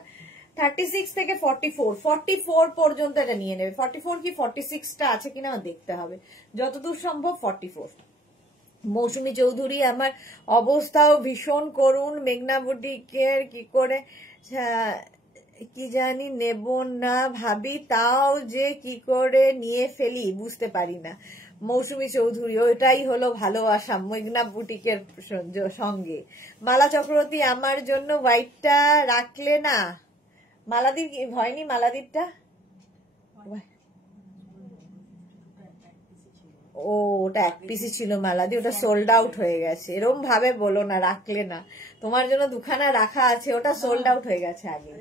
36 থেকে 44 পর্যন্ত এটা নিয়ে নেবে। 44 কি 46টা আছে কিনা দেখতে হবে, যতদূর সম্ভব 44। মৌসুমী চৌধুরী আমার অবস্থাও ভীষণ করুণ, মেঘনা বুটিকের কি করে কি জানি নেব না ভাবি, তাও যে কি করে নিয়ে ফেলি বুঝতে পারি না। মৌসুমী চৌধুরী, ওইটাই হলো ভালোবাসা মেঘনা বুটিকের সঙ্গে। মালা চক্রবর্তী আমার জন্য হোয়াইটটা রাখলে না। মালাদির হয়নি, মালাদিরটা ও ওটা এক পিসি ছিল মালাদি, ওটা সোল্ড আউট হয়ে গেছে। এরকম ভাবে বলো না, রাখলে না, তোমার জন্য দুখানা রাখা আছে, ওটা সোল্ড আউট হয়ে গেছে আগে।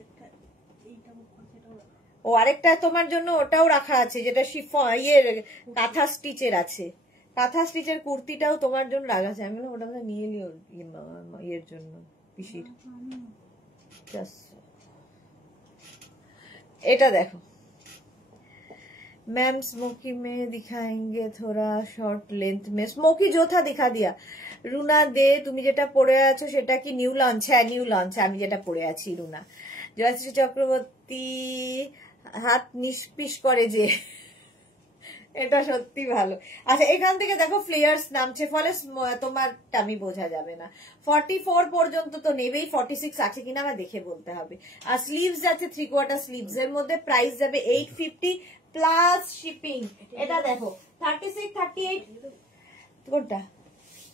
ও আরেকটা তোমার জন্য ওটাও রাখা আছে, যেটা ইয়ের কাঁথা স্টিচের আছে, কাঁথা স্টিচের কুর্তিটাও তোমার জন্য রাখা আছে। আমি ওটা নিয়ে নিও ইয়ের জন্য, পিসির। এটা দেখো मैम स्मोकी में दिखाएंगे थोड़ा शॉर्ट लेंथ में, स्मोकी जो था दिखा दिया। রুনা দে তুমি যেটা পরে আছো সেটা কি নিউ লঞ্চ? হ্যাঁ নিউ লঞ্চ, আমি যেটা পরে আছি রুনা। জয়শ্রী চক্রবর্তী হাত নিষ্পিস করে যে, এটা সত্যি ভালো। আচ্ছা এখান থেকে দেখো ফ্লেয়ার্স নামছে, ফলে তোমার টামি বোঝা যাবে না। 44 পর্যন্ত তো নেবেই, 46 আছে কিনা আমার দেখে বলতে হবে। আর স্লিভস যাচ্ছে 3/4 স্লিভস এর মধ্যে, প্রাইস যাবে 850 প্লাস শিপিং। এটা দেখো 36, 38 কোনটা,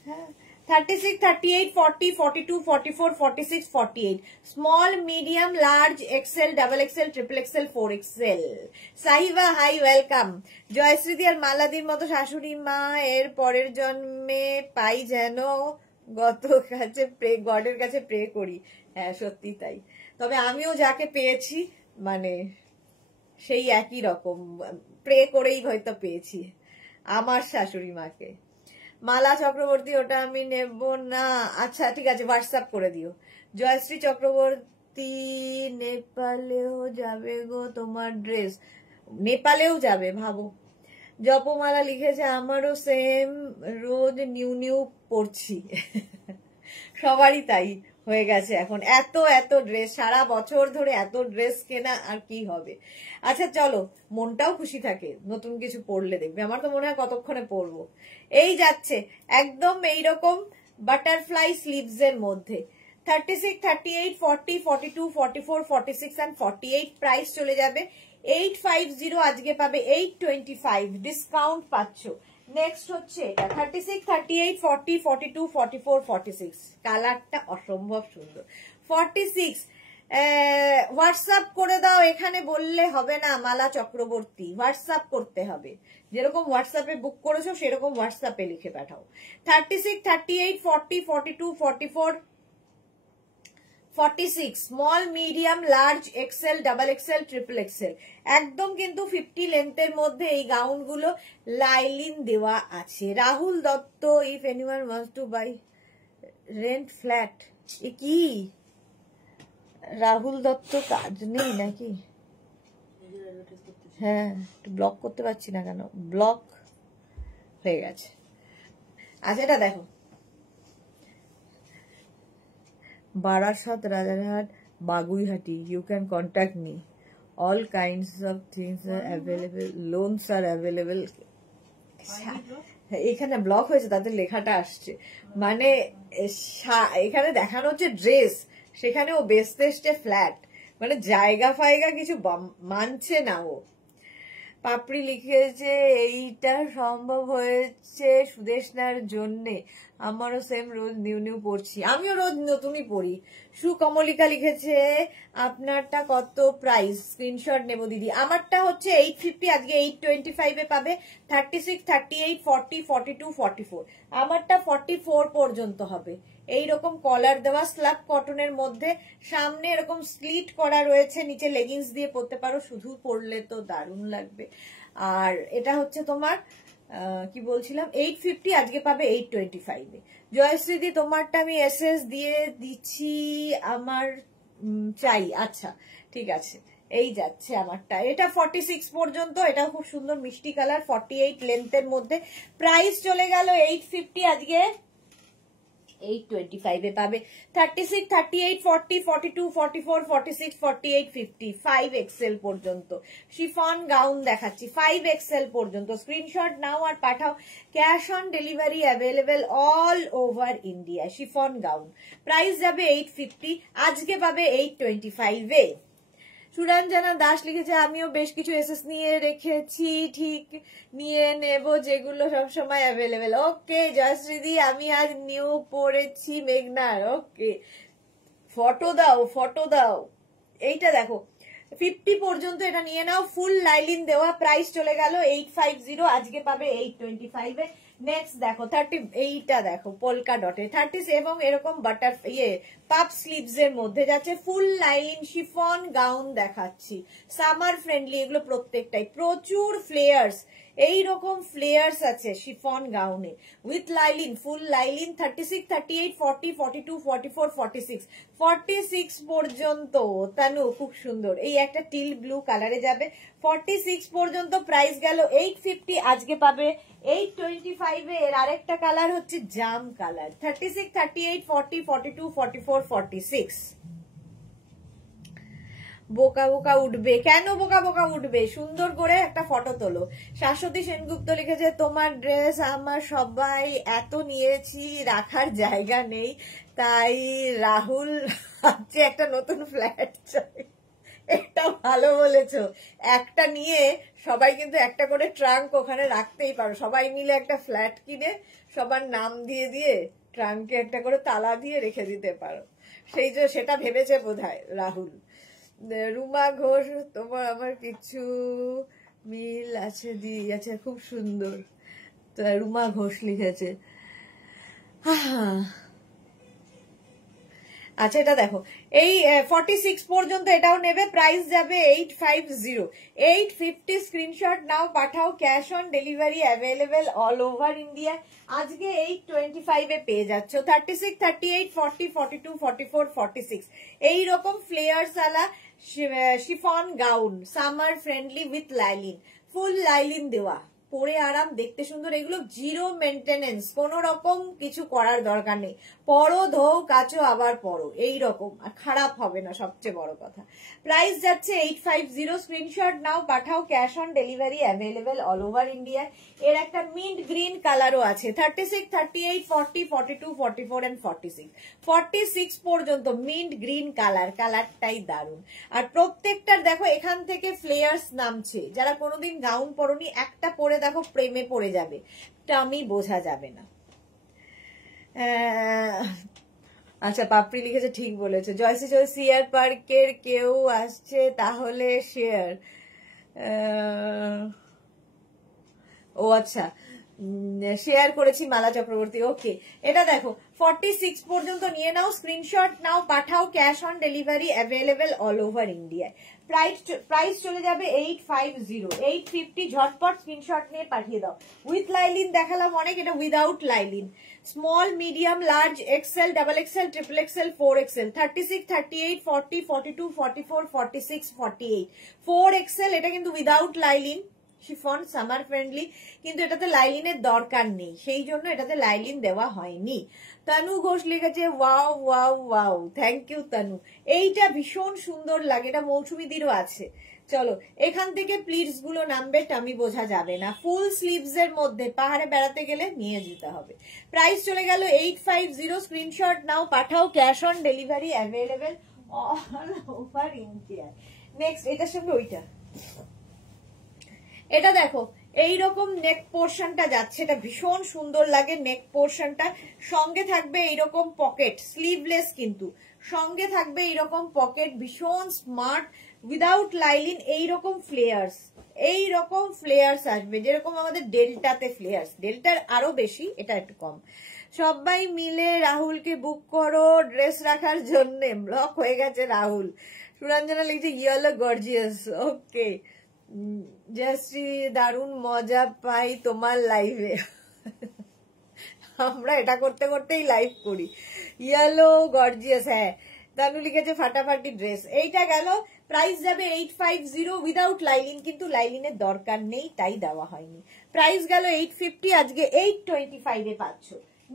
হ্যাঁ 36, 38, 40, 42, 44, 46, 48, small medium large XL double XL triple XL 4XL। Sahiba hi welcome. জয়শ্রীদি আর মালাদির মতো শাশুড়ি মা এর পরের জন্মে পাই যেন, গডের কাছে প্রে করি। হ্যাঁ সত্যি তাই, তবে আমিও যাকে পেয়েছি মানে সেই একই রকম প্রে করেই হয়তো পেয়েছি আমার শাশুড়ি মাকে। মালা চক্রবর্তী ওটা আমি নেব না, আচ্ছা ঠিক আছে হোয়াটসঅ্যাপ করে দিও। জয়শ্রী চক্রবর্তী নেপালেও যাবে গো তোমার ড্রেস, নেপালেও যাবে ভাবো। জপমালা লিখেছে আমারও সেম, রোজ নিউ নিউ পড়ছি। সবারই তাই হয়ে গেছে এখন, এত এত ড্রেস, সারা বছর ধরে এত ড্রেস কেনা, আর কি হবে। আচ্ছা চলো, মনটাও খুশি থাকে নতুন কিছু পরলে, দেখবে আমার তো মনে হয় কতক্ষণে পরবো। এই যাচ্ছে একদম এইরকম বাটারফ্লাই স্লিভস এর মধ্যে 36, 38, 40, 42, 44, 46 and 48 প্রাইস চলে যাবে 850, আজকে পাবে 825, ডিসকাউন্ট পাচ্ছ। নেক্সট হচ্ছে এটা 36, 38, 40, 42, 44, 46, কালারটা অসম্ভব সুন্দর। 46 হোয়াটসঅ্যাপ করে দাও, এখানে বললে হবে না মালা চক্রবর্তী, হোয়াটসঅ্যাপ করতে হবে, যেরকম হোয়াটসঅ্যাপে বুক করেছো সেরকম হোয়াটসঅ্যাপে লিখে পাঠাও। 36, 38, 40, 42, 44, 46, small, medium, large, XL, double XL, triple XL, একদম কিন্তু 50 লেন্থের মধ্যে এই গাউন গুলো লাইলিন দেওয়া আছে। Rahul Dutta, if anyone wants to buy rent flat, এ কি রাহুল দত্ত কাজ নেই নাকি? হ্যাঁ, ব্লক করতে পারছি না কেন, ব্লক হয়ে গেছে। আচ্ছা এটা দেখো, Barasat, Rajarhat, Baguiati, you can contact me, all kinds of things are available, loans are available। এখানে ব্লক হয়েছে, তাদের লেখাটা আসছে, মানে এখানে দেখানো হচ্ছে ড্রেস, সেখানে ও বেচতে এসছে ফ্ল্যাট, মানে জায়গা ফায়গা কিছু মানছে না ও। পাপড়ি লিখেছে এইটা সম্ভব হয়েছে সুদেশনার জন্যে, আমারও সেম, রোজ নিউ নিউ পড়ছি, আমিও রোজ নতুনই পড়ি। সুকমলিকা লিখেছে আপনারটা কত প্রাইস, স্ক্রিনশট নেব দিদি। আমারটা হচ্ছে 850, আজকে 825 এ পাবে। 36, 38, 40, 42, 44, আমারটা 44 পর্যন্ত হবে। এইরকম কলার দেওয়া স্ল্যাব কটনের মধ্যে, সামনে এরকম স্লিট করা রয়েছে, নিচে লেগিংস দিয়ে পরতে পারো, শুধু পরলে তো দারুণ লাগবে। আর এটা হচ্ছে তোমার কি বলছিলাম 850, আজকে পাবে 825 এ। জয়শ্রীদি তোমারটা আমি এসএস দিয়ে দিচ্ছি, আমার চাই। আচ্ছা ঠিক আছে, এই যাচ্ছে আমারটা, এটা 46 পর্যন্ত, এটা খুব সুন্দর মিষ্টি কালার, 48 লেন্থের মধ্যে, প্রাইস চলে গেল 850, আজকে 825 এ পাবে। 36, 38, 40, 42, 44, 46, 48, 50, 5 এক্সেল পর্যন্ত শিফন গাউন দেখাচ্ছি, 5 এক্সেল পর্যন্ত। স্ক্রিনশট নাও আর পাঠাও, cash on delivery available all over India. Chiffon gown price যাবে 850, আজকে পাবে 825 এ। সুরঞ্জনা দাস লিখেছে আমিও বেশ কিছু এসএস নিয়ে রেখেছি, ঠিক নিয়ে নেব যেগুলো সবসময় অ্যাভেলেবেল। ওকে জয়শ্রীদি, আমি আজ নিউ পড়েছি মেঘনার। ওকে, ফটো দাও, ফটো দাও। এইটা দেখো 50 পর্যন্ত, এটা নিয়ে নাও, ফুল লাইলিন দেওয়া, প্রাইস চলে গেল 850, আজকে পাবে 825 এ। নেক্সট দেখো 30, এইটা দেখো পোলকা ডটে 30 এবং এরকম বাটার পাপ স্লিভস এর মধ্যে যাচ্ছে, ফুল লাইলিন শিফন গাউন দেখাচ্ছি, সামার ফ্রেন্ডলি, এগুলো প্রত্যেকটাই প্রচুর ফ্লেয়ার্স, এইরকম ফ্লেয়ার্স আছে শিফন গাউনে উইথ লাইলিন, ফুল লাইলিন। 36, 38, 40, 42, 44, 46, 46 পর্যন্ত। তানু খুব সুন্দর, এই একটা টিল ব্লু কালারে যাবে, 46 পর্যন্ত, প্রাইস গেল 850, আজকে পাবে 825 এর। আরেকটা কালার হচ্ছে জাম কালার, 36, 38, 40, 42, 44, 46। বোকা বোকা উঠবে কেন, বোকা বোকা উঠবে, সুন্দর করে একটা ফটো তোলো। শাশ্বতী সেনগুপ্ত লিখেছে তোমার ড্রেস আমার সবাই এত নিয়েছি, রাখার জায়গা নেই, তাই রাহুল ভাবছে একটা নতুন ফ্ল্যাট চাই। এটা ভালো বলেছো, একটা নিয়ে সবাই কিন্তু একটা করে ট্রাঙ্ক ওখানে রাখতেই পারো, সবাই মিলে একটা ফ্ল্যাট কিনে সবার নাম দিয়ে দিয়ে ট্রাঙ্কে একটা করে তালা দিয়ে রেখে দিতে পারো, সেই যে সেটা ভেবেছে বোধহয় রাহুল। রুমা ঘোষ, তোমার আমার কিছু মিল আছে দি, আচ্ছা খুব সুন্দর, তো রুমা ঘোষ লিখেছে। আচ্ছা এটা দেখো, এই 46 পর্যন্ত এটাও নেবে, প্রাইস যাবে 850, 850। স্ক্রিনশট নাও পাঠাও, cash on delivery available all over India, আজকে 825 এ পেয়ে যাচ্ছ। 36, 38, 40, 42, 44, 46, এইরকম ফ্লেয়ার্স আলা chiffon gown, summer friendly with lining, ফুল লাইলিন দেওয়া, পরে আরাম, দেখতে সুন্দর, এগুলো জিরো মেনটেনেন্স, কোন রকম কিছু করার দরকার নেই, পরো ধো কাচো আবার পরো, এইরকম, আর খারাপ হবে না, সবচেয়ে বড় কথা। প্রাইস যাচ্ছে 850, স্ক্রিনশট নাও পাঠাও, cash on delivery available all over India. এর একটা মিন্ট গ্রিন কালারও আছে, 36, 38, 40, 42, 44 এন্ড 46, 46 পর্যন্ত মিন্ট গ্রিন কালারটাই দারুন। আর প্রত্যেকটার দেখো এখান থেকে ফ্লেয়ার্স নামছে, যারা কোনোদিন গাউন পরনি একটা পরে দেখো প্রেমে পড়ে যাবে, টামি বোঝা যাবে না। আচ্ছা পাপড়ি লিখেছে, ঠিক বলেছে জয়সি, সিয়ার পার্কের কেউ আসছে তাহলে শেয়ার। ও আচ্ছা, শেয়ার করেছি মালা চক্রবর্তী, ওকে। এটা দেখো 46 পর্যন্ত নিয়ে নাও, স্ক্রিনশট নাও পাঠাও, cash on delivery available all over ইন্ডিয়ায়। প্রাইস চলে যাবে 850, 850, ঝটপট স্ক্রিনশট নিয়ে পাঠিয়ে দাও। উইথ লাইলিন দেখালাম অনেক, এটা উইদাউট লাইলিন, small, medium, large, XL, double XL, triple XL, 4XL, 36, 38, 40, 42, 44, 46, 48, 4XL, এটা কিন্তু without lining, chiffon, summer friendly, কিন্তু এটাতে লাইলিনের দরকার নেই, সেই জন্য এটাতে লাইলিন দেওয়া হয়নি। তানু ঘোষ লিখেছে wow wow wow, thank you Tanu, এইটা ভীষণ সুন্দর লাগে, এটা মৌসুমীদিরও আছে। চলো এখান থেকে প্লিটস গুলো নামবে, টামি বোঝা যাবে না, ফুল স্লিভস এর মধ্যে পাহাড়ে বেড়াতে গেলে নিয়ে যেতে হবে। প্রাইস চলে গেল 850, স্ক্রিনশট নাও পাঠাও, cash on delivery available all over India. Next এটার সঙ্গে ওইটা, এটা দেখো এইরকম নেক পোর্শনটা যাচ্ছে, এটা ভীষণ সুন্দর লাগে নেক পোর্শনটা, সঙ্গে থাকবে এইরকম পকেট, স্লিভলেস কিন্তু সঙ্গে থাকবে এইরকম পকেট, ভীষণ স্মার্ট, উইদাউট লাইলিন, এইরকম ফ্লেয়ার্স আসবে, যেরকম আমাদের ডেল্টাতে ফ্লেয়ার্স, ডেল্টার আরো বেশি, এটা একটু কম। সবাই মিলে রাহুলকে বুক করো ড্রেস রাখার জন্য, ব্লক হয়ে গেছে রাহুল। সুরঞ্জনা লিখছে ইয়েলো গর্জিয়াস, ওকে। জয়শ্রী দারুণ মজা পাই তোমার লাইভে, আমরা এটা করতে করতেই লাইভ করি, ইয়েলো গর্জিয়াস। হ্যাঁ তানু লিখেছে ফাটাফাটি ড্রেস, এইটা গেল। প্রাইস যাবে 850 উইদাউট লাইলিন, কিন্তু লাইলিনের দরকার নেই তাই দেওয়া হয়নি। প্রাইস গেল 850, আজকে 825 এ পাচ্ছ।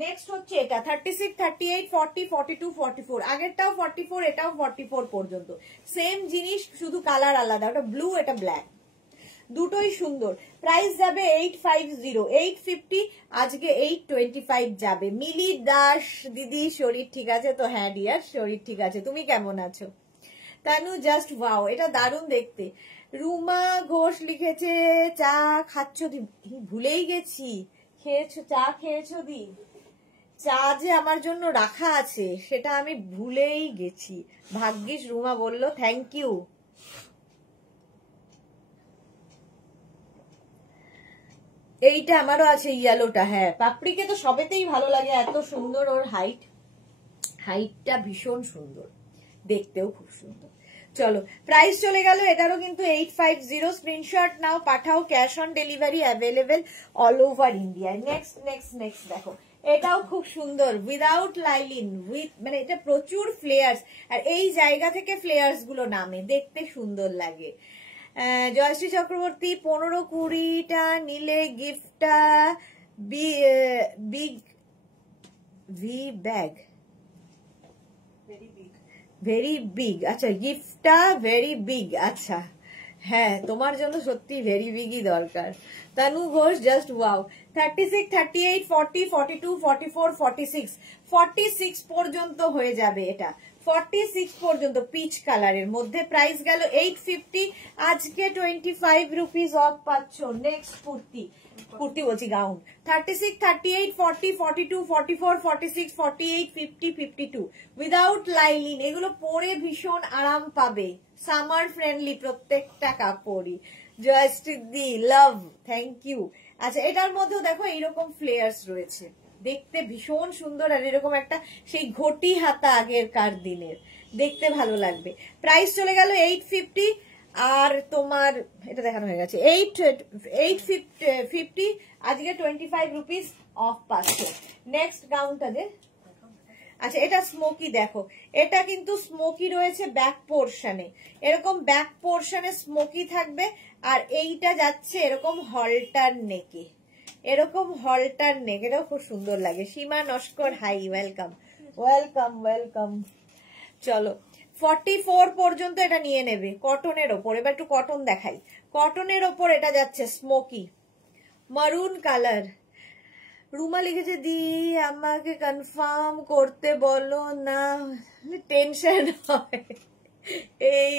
নেক্সট হচ্ছে এটা 36, 38, 40, 42, 44, আগেরটাও 44, এটাও 44 পর্যন্ত, সেম জিনিস, শুধু কালার আলাদা, ওটা ব্লু এটা ব্ল্যাক, দুটোই সুন্দর। প্রাইস যাবে 850, 850, আজকে 825 যাবে। মিলি দাস দিদি শরীর ঠিক আছে তো? হ্যাঁ ডিয়ার শরীর ঠিক আছে, তুমি কেমন আছো? তানু জাস্ট ওয়াও, এটা দারুণ দেখতে। রুমা ঘোষ লিখেছে চা খাচ্ছ দি? ভুলেই গেছি, খেয়েছো? চা খেয়েছো দি? চা যে আমার জন্য রাখা আছে সেটা আমি ভুলেই গেছি, ভাগ্যিস রুমা বললো, থ্যাংক ইউ। এইটা আমারও আছে ইয়েলোটা, হ্যাঁ পাপড়িকে তো সবেতেই ভালো লাগে, এত সুন্দর ওর হাইটটা ভীষণ সুন্দর, দেখতেও খুব সুন্দর। চলো প্রাইস চলে গেল, এটারও কিন্তু 850, স্ক্রিনশট নাও পাঠাও, cash on delivery available all over India. Next দেখো, এটাও খুব সুন্দর, উইদাউট লাইলিন, মানে এটা প্রচুর ফ্লেয়ার্স, আর এই জায়গা থেকে ফ্লেয়ার্স গুলো নামে, দেখতে সুন্দর লাগে। জয়শ্রী চক্রবর্তী 15-20টা নিলে গিফটটা big V bag, very big, আচ্ছা গিফটটা ভেরি বিগ, আচ্ছা হ্যাঁ তোমার জন্য সত্যি ভেরি বিগই দরকার। তানু ঘোষ জাস্ট ওয়াও, 36, 38, 40, 42, 44, 46, 46 পর্যন্ত হয়ে যাবে, এটা 46 পর্যন্ত পিচ কালারের মধ্যে। প্রাইস গেল 850, আজকে 25 রুপিস অফ পাচ্ছ। নেক্সট কুর্তি বলছি, গাউন 36, 38, 40, 42, 44, 46, 48, 50, 52 উইদাউট লাইলিন, এগুলো পরে ভীষণ আরাম পাবে, সামার ফ্রেন্ডলি প্রত্যেকটা কাপড়ই। জয়শ্রী দি লাভ, থ্যাংক ইউ। আচ্ছা এটার মধ্যেও দেখো এইরকম ফ্লেয়ার্স রয়েছে, দেখতে ভীষণ সুন্দর, আর এরকম একটা সেই ঘটি হাতা আগেরকার দিনের, দেখতে ভালো লাগবে। প্রাইস চলে গেল 850, আর তোমার এটা দেখানো হয়ে গেছে 850, আজকে 25 রুপিস অফ পাচ্ছে। নেক্সট গাউনটা দে, আচ্ছা এটা স্মোকি দেখো, এটা কিন্তু স্মোকি রয়েছে ব্যাক পোর্শনে, এরকম ব্যাক পোর্শনে স্মোকি থাকবে, আর এইটা যাচ্ছে এরকম হলটার নেকে, এরকম হলটার নেক, এটাও খুব সুন্দর লাগে। Seema Naskar hi, welcome welcome welcome. চলো 44 পর্যন্ত এটা নিয়ে নেবে কটনের ওপর। এবার একটু কটন দেখাই, কটনের ওপর এটা যাচ্ছে স্মোকি মারুন কালার। রুমা লিখেছে দি আমাকে কনফার্ম করতে বলো না, টেনশন হয়, এই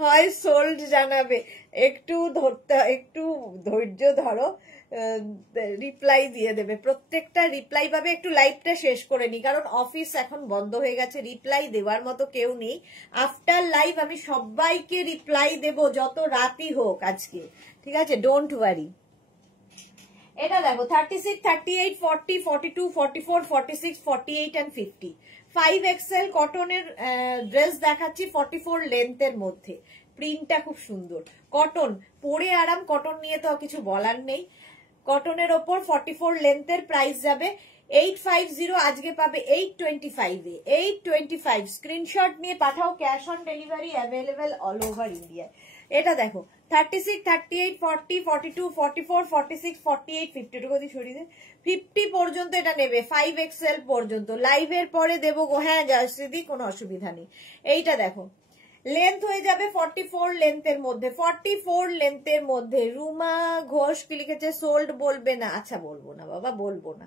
হয় সোল্ড জানাবে, একটু ধরতে, একটু ধৈর্য ধরো, রিপ্লাই দিয়ে দেবে, প্রত্যেকটা রিপ্লাই পাবে। একটু লাইভটা শেষ করে নি, কারণ অফিস এখন বন্ধ হয়ে গেছে, রিপ্লাই দেওয়ার মতো কেউ নেই। আফটার লাইভ আমি সবাইকে রিপ্লাই দেব, যত রাতই হোক আজকে, ঠিক আছে, ডোন্ট ওয়ারি। এটা দেখো 36, 38, 40, 42, 44, 46, 48 and 50। 5XL কটনের ড্রেস দেখাচ্ছি 44 লেন্থের মধ্যে, প্রিন্টটা খুব সুন্দর, কটন পরে আরাম, কটন নিয়ে তো কিছু বলার নেই। কটনের ওপর 44 লেন্থের, প্রাইস যাবে 850, আজকে পাবে 825 এ, 825। স্ক্রিনশট নিয়ে পাঠাও, cash on delivery available all over India. এটা দেখো 36, 38, 40, 42, 44, 46, 48, 50, টুকু সরিয়ে দে, 50 পর্যন্ত এটা নেবে, 5XL পর্যন্ত। লাইভের পরে দেবো গো, হ্যাঁ জাসিদি কোনো অসুবিধা নেই। এইটা দেখো লেন্থ হয়ে যাবে 44 লেন্থের মধ্যে, 44 লেন্থের মধ্যে। রুমা ঘোষ কি লিখেছে সোল্ড বলবে না, আচ্ছা বলবো না বাবা, বলবো না।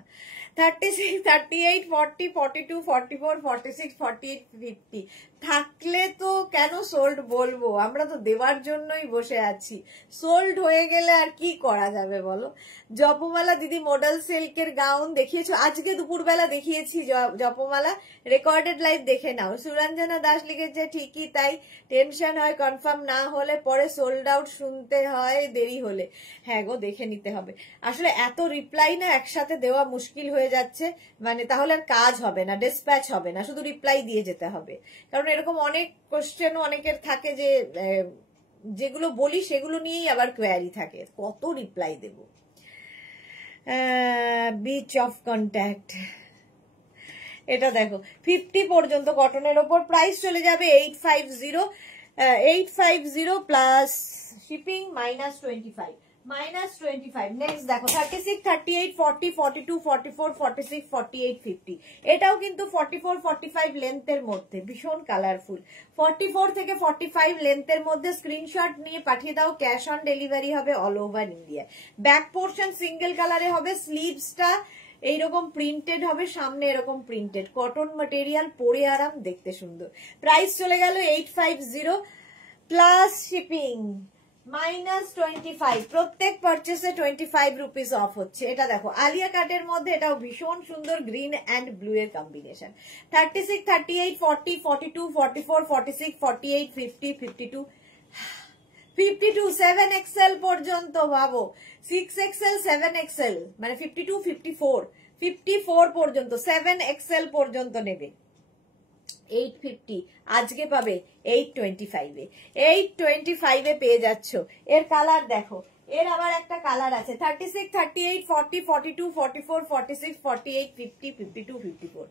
36, 38, 40, 42, 44, 46, 48, 50 থাকলে তো কেন সোল্ড বলবো, আমরা তো দেওয়ার জন্যই বসে আছি। সোল্ড হয়ে গেলে আর কি করা যাবে বলো। জপমালা দিদি মডেল সিল্কের গাউন দেখিয়েছো, আজকে দুপুরবেলা দেখিয়েছি জপমালা, রেকর্ডেড লাইভ দেখে নাও। সুরঞ্জনা দাস লিখেছে ঠিকই তাই, টেনশন হয় কনফার্ম না হলে, পরে সোল্ড আউট শুনতে হয় দেরি হলে। হ্যাঁ গো দেখে নিতে হবে, আসলে এত রিপ্লাই না একসাথে দেওয়া মুশকিল হয়ে যাচ্ছে, মানে তাহলে আর কাজ হবে না, ডিসপ্যাচ হবে না, শুধু রিপ্লাই দিয়ে যেতে হবে। কারণ এরকম অনেক কোশ্চেন অনেকের থাকে যে যেগুলো বলি সেগুলো নিয়েই আবার কোয়ারি থাকে, কত রিপ্লাই দেব। বিচ অফ কন্ট্যাক্ট, এটা দেখো 50 পর্যন্ত কটনের ওপর, প্রাইস চলে যাবে 850, 850 প্লাস শিপিং -25, -25। নেক্সট দেখো 36, 38, 40, 42, 44, 46, 48, 50। এটাও কিন্তু 44, 45 লেন্থের মধ্যে, ভীষণ কালারফুল। 44 থেকে 45 লেন্থের মধ্যে স্ক্রিনশট নিয়ে পাঠিয়ে দাও, ক্যাশ অন ডেলিভারি হবে all over India. Back portion single কালারে হবে, স্লিভসটা এইরকম প্রিন্টেড হবে, সামনে এরকম প্রিন্টেড, কটন ম্যাটেরিয়াল, পরে আরাম, দেখতে সুন্দর। প্রাইস চলে গেল 850 প্লাস শিপিং -25, প্রত্যেক পারচেসে 25 রুপিস অফ হচ্ছে। এটা দেখো আলিয়া কাটের মধ্যে, এটাও ভীষণ সুন্দর, গ্রিন অ্যান্ড ব্লু এর কম্বিনেশন। 36, 38, 40, 42, 44, 46, 48, 50, 52, 52 7XL পর্যন্ত, ভাবো 6XL 7XL মানে 52, 54, 54 পর্যন্ত 7XL পর্যন্ত নেবে 850, আজকে পাবে 825 এ, 825 এ পেয়ে যাচ্ছ। এর কালার দেখো, এর আবার একটা কালার আছে 36, 38, 40, 42, 44, 46, 48, 50, 52, 54,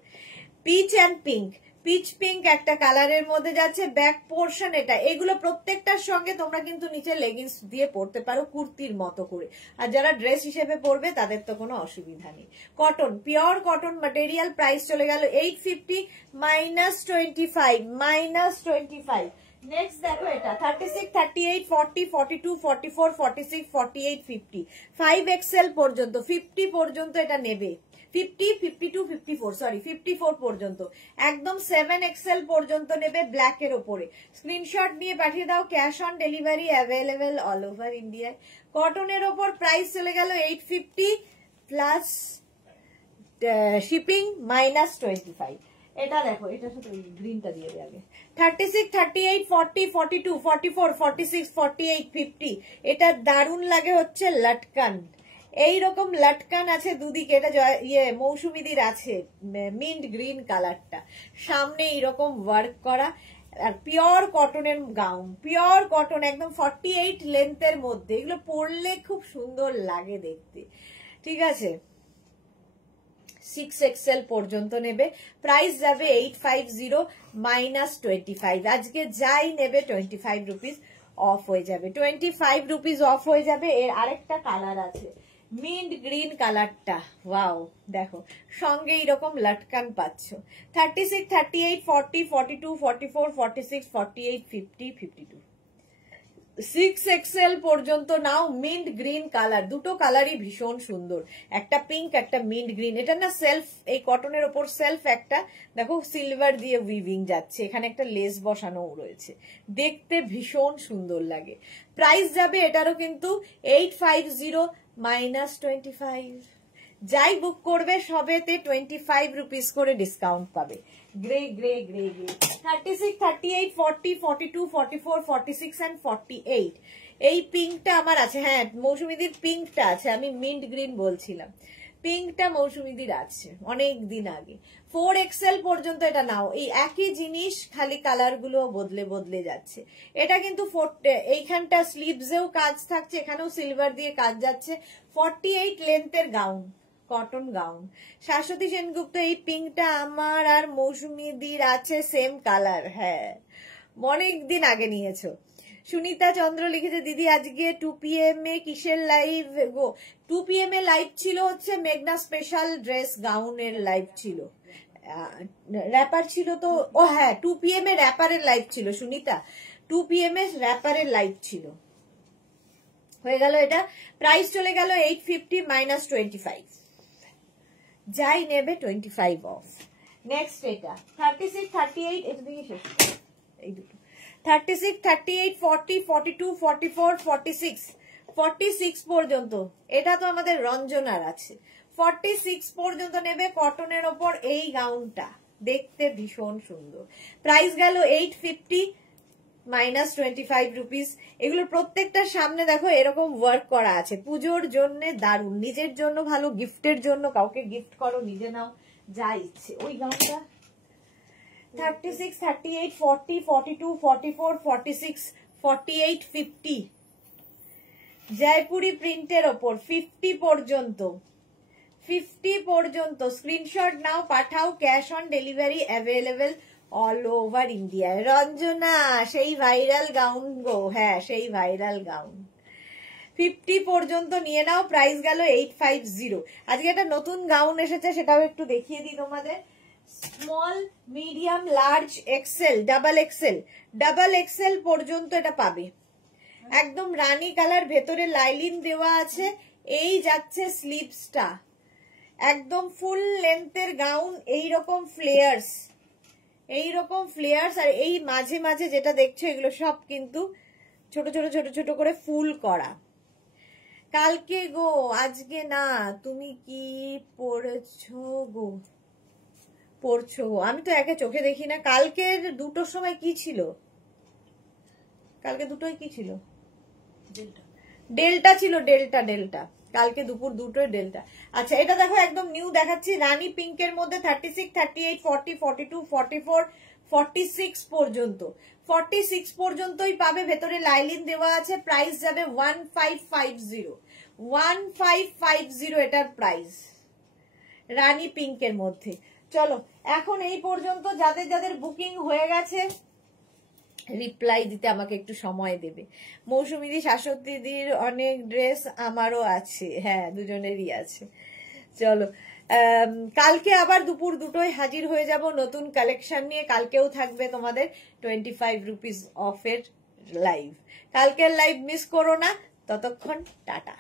peach and pink. Peach pink একটা কালারের মধ্যে যাচ্ছে, ব্যাক পোর্শন এটা। এগুলো প্রত্যেকটার সঙ্গে তোমরা কিন্তু নিচে লেগিংস দিয়ে পরতে পারো কুর্তির মতো করে, আর যারা ড্রেস হিসেবে পরবে তাদের তো কোনো অসুবিধা নেই। Cotton, pure cotton material, price চলে গেল 850 -25, -25। নেক্সট দেখো এটা 36, 38, 40, 42, 44, 46, 48, 50, 5XL পর্যন্ত, 50 পর্যন্ত এটা নেবে, 50, 52, 54, সরি 54 পর্যন্ত, একদম 7XL পর্যন্ত নেবে ব্ল্যাক এর ওপরে। স্ক্রিনশট নিয়ে পাঠিয়ে দাও, cash on delivery available all over ইন্ডিয়ায়। কটনের ওপর প্রাইস চলে গেল 850 প্লাস শিপিং -25। এটা দেখো, এটা শুধু গ্রিনটা দিয়ে দেবে আগে। 36, 38, 40, 42, 44, 46, 48, 50, এটা দারুণ লাগে হচ্ছে লটকান, এইরকম লটকান আছে দুদিকে, এটা মৌসুমীদের আছে মিন্ট গ্রিন কালারটা, সামনে এইরকম ওয়ার্ক করা, আর পিওর কটনের গাউন, পিওর কটন, একদম 48 লেন্থের মধ্যে, এগুলো পরলে খুব সুন্দর লাগে দেখতে, ঠিক আছে। 6XL পর্যন্ত নেবে, প্রাইস যাবে 850 মাইনাস 25। আজকে যাই নেবে 25 রুপিস অফ হয়ে যাবে, 25 রুপিস অফ হয়ে যাবে। এর আরেকটা কালার আছে মিন্ট গ্রিন কালারটা, ওয়াও দেখো সঙ্গে এইরকম লটকান পাচ্ছ। 36, 38, 40, 42, 44, 46, 48, 50, 52, 6XL পর্যন্ত নাও। মিন্ট গ্রিন কালার, দুটো কালারই ভীষণ সুন্দর, একটা পিঙ্ক একটা মিন্ট গ্রিন। এটা না সেলফ, এই কটনের ওপর সেলফ একটা দেখো সিলভার দিয়ে উইভিং যাচ্ছে, এখানে একটা লেস বসানো রয়েছে, দেখতে ভীষণ সুন্দর লাগে। প্রাইস যাবে এটারও কিন্তু 850 মাইনাস 25। যাই বুক করবে সবেতে 25 রুপিস করে ডিসকাউন্ট পাবে। Grey grey grey grey 36, 38, 40, 42, 44, 46 and 48। এই পিঙ্কটা আমার আছে, হ্যাঁ মৌসুমীদির পিঙ্কটা আছে, আমি মিন্ট গ্রিন বলছিলাম, পিঙ্কটা মৌসুমীদির আছে অনেক দিন আগে। 4XL পর্যন্ত এটা নাও, এই একই জিনিস খালি কালার গুলো বদলে বদলে যাচ্ছে। এটা কিন্তু এইখানটা স্লিভসেও কাজ থাকছে, এখানেও সিলভার দিয়ে কাজ যাচ্ছে। 48 লেন্থের gown, cotton gown. Shashwati Sengupta, এই পিঙ্কটা আমার আর মৌসুমীদির আছে সেম কালার, হ্যাঁ অনেক দিন আগে নিয়েছো। সুনিতা চন্দ্র লিখেছে দিদি আজকে 2 PM এ কিসের লাইভ গো? 2 PM এ লাইভ ছিল হচ্ছে মেঘনা স্পেশাল ড্রেস গাউনের লাইভ ছিল, র্যাপার ছিল তো, ও হ্যাঁ 2 PM এ র্যাপারের লাইভ ছিল সুনিতা, 2 PM এ র্যাপারের লাইভ ছিল। হয়ে গেল এটা, প্রাইস চলে গেল 850 মাইনাস 25। যাই নেবে 25 অফ। নেক্সট এটা 36, 38, এটা দিয়ে শেষ, এই দুটো 36, 38, 40, 42, 44, 46, 46 পর্যন্ত। এটা তো আমাদের রঞ্জনার আছে, 46 পর্যন্ত নেবে। কটনের ওপর এই গাউনটা দেখতে ভীষণ সুন্দর, প্রাইস গেল 850 মাইনাস 25 রুপিস। এগুলোর প্রত্যেকটার সামনে দেখো এরকম ওয়ার্ক করা আছে, পুজোর জন্য দারুণ, নিজের জন্য ভালো, গিফটের জন্য, কাউকে গিফট করো, নিজে নাও, যা ইচ্ছে। ওই গাউনটা 36, 38, 40, 42, 44, 46, 48, 50 জয়পুরি প্রিন্টের ওপর 50 পর্যন্ত, 50 পর্যন্ত স্ক্রিনশট নাও, পাঠাও, cash on delivery available all over India. Ranjana সেই ভাইরাল গাউন গো, হ্যাঁ সেই ভাইরাল গাউন 50 পর্যন্ত নিয়ে নাও, প্রাইস গেল 850। আজকে একটা নতুন গাউন এসেছে, সেটাও একটু দেখিয়ে দিই তোমাদের। Small, medium, large, XL, double XL পর্যন্ত এটা পাবে। একদম রানী কালার, ভেতরে লাইলিন দেওয়া আছে, এই যাচ্ছে স্লিভসটা, একদম ফুল লেন্থের গাউন, এইরকম ফ্লেয়ার্স, আর এই মাঝে মাঝে যেটা দেখছো এগুলো সব কিন্তু ছোট ছোট ছোট ছোট করে ফুল করা। কালকে গো, আজকে না, তুমি কি পড়ছো গো? আমি তো একে চোখে দেখি না। কালকে 2টোর সময় কি ছিল? কালকে দুটোই কি ছিল? ডেল্টা ছিল, ডেল্টা কালকে দুপুর 2টোয় ডেল্টা। আচ্ছা এটা দেখো একদম নিউ দেখাচ্ছি, রানী পিঙ্কের মধ্যে 36, 38, 40, 42, 44, 46 পর্যন্ত, 46 পর্যন্তই পাবে, ভেতরে লাইলিন দেওয়া আছে। প্রাইস যাবে 1550 এটার প্রাইস, রানী পিঙ্কের মধ্যে। চলো এখন এই পর্যন্ত, যাদের যাদের বুকিং হয়ে গেছে রিপ্লাই দিতে আমাকে একটু সময় দেবে। মৌসুমীদি, শাশ্বতীদির অনেক ড্রেস আমারও আছে, হ্যাঁ দুজনেরই আছে। চলো কালকে আবার দুপুর 2টোয় হাজির হয়ে যাব নতুন কালেকশন নিয়ে। কালকেও থাকবে তোমাদের 25 রুপিস অফের লাইভ, কালকের লাইভ মিস করো না। ততক্ষণ টাটা।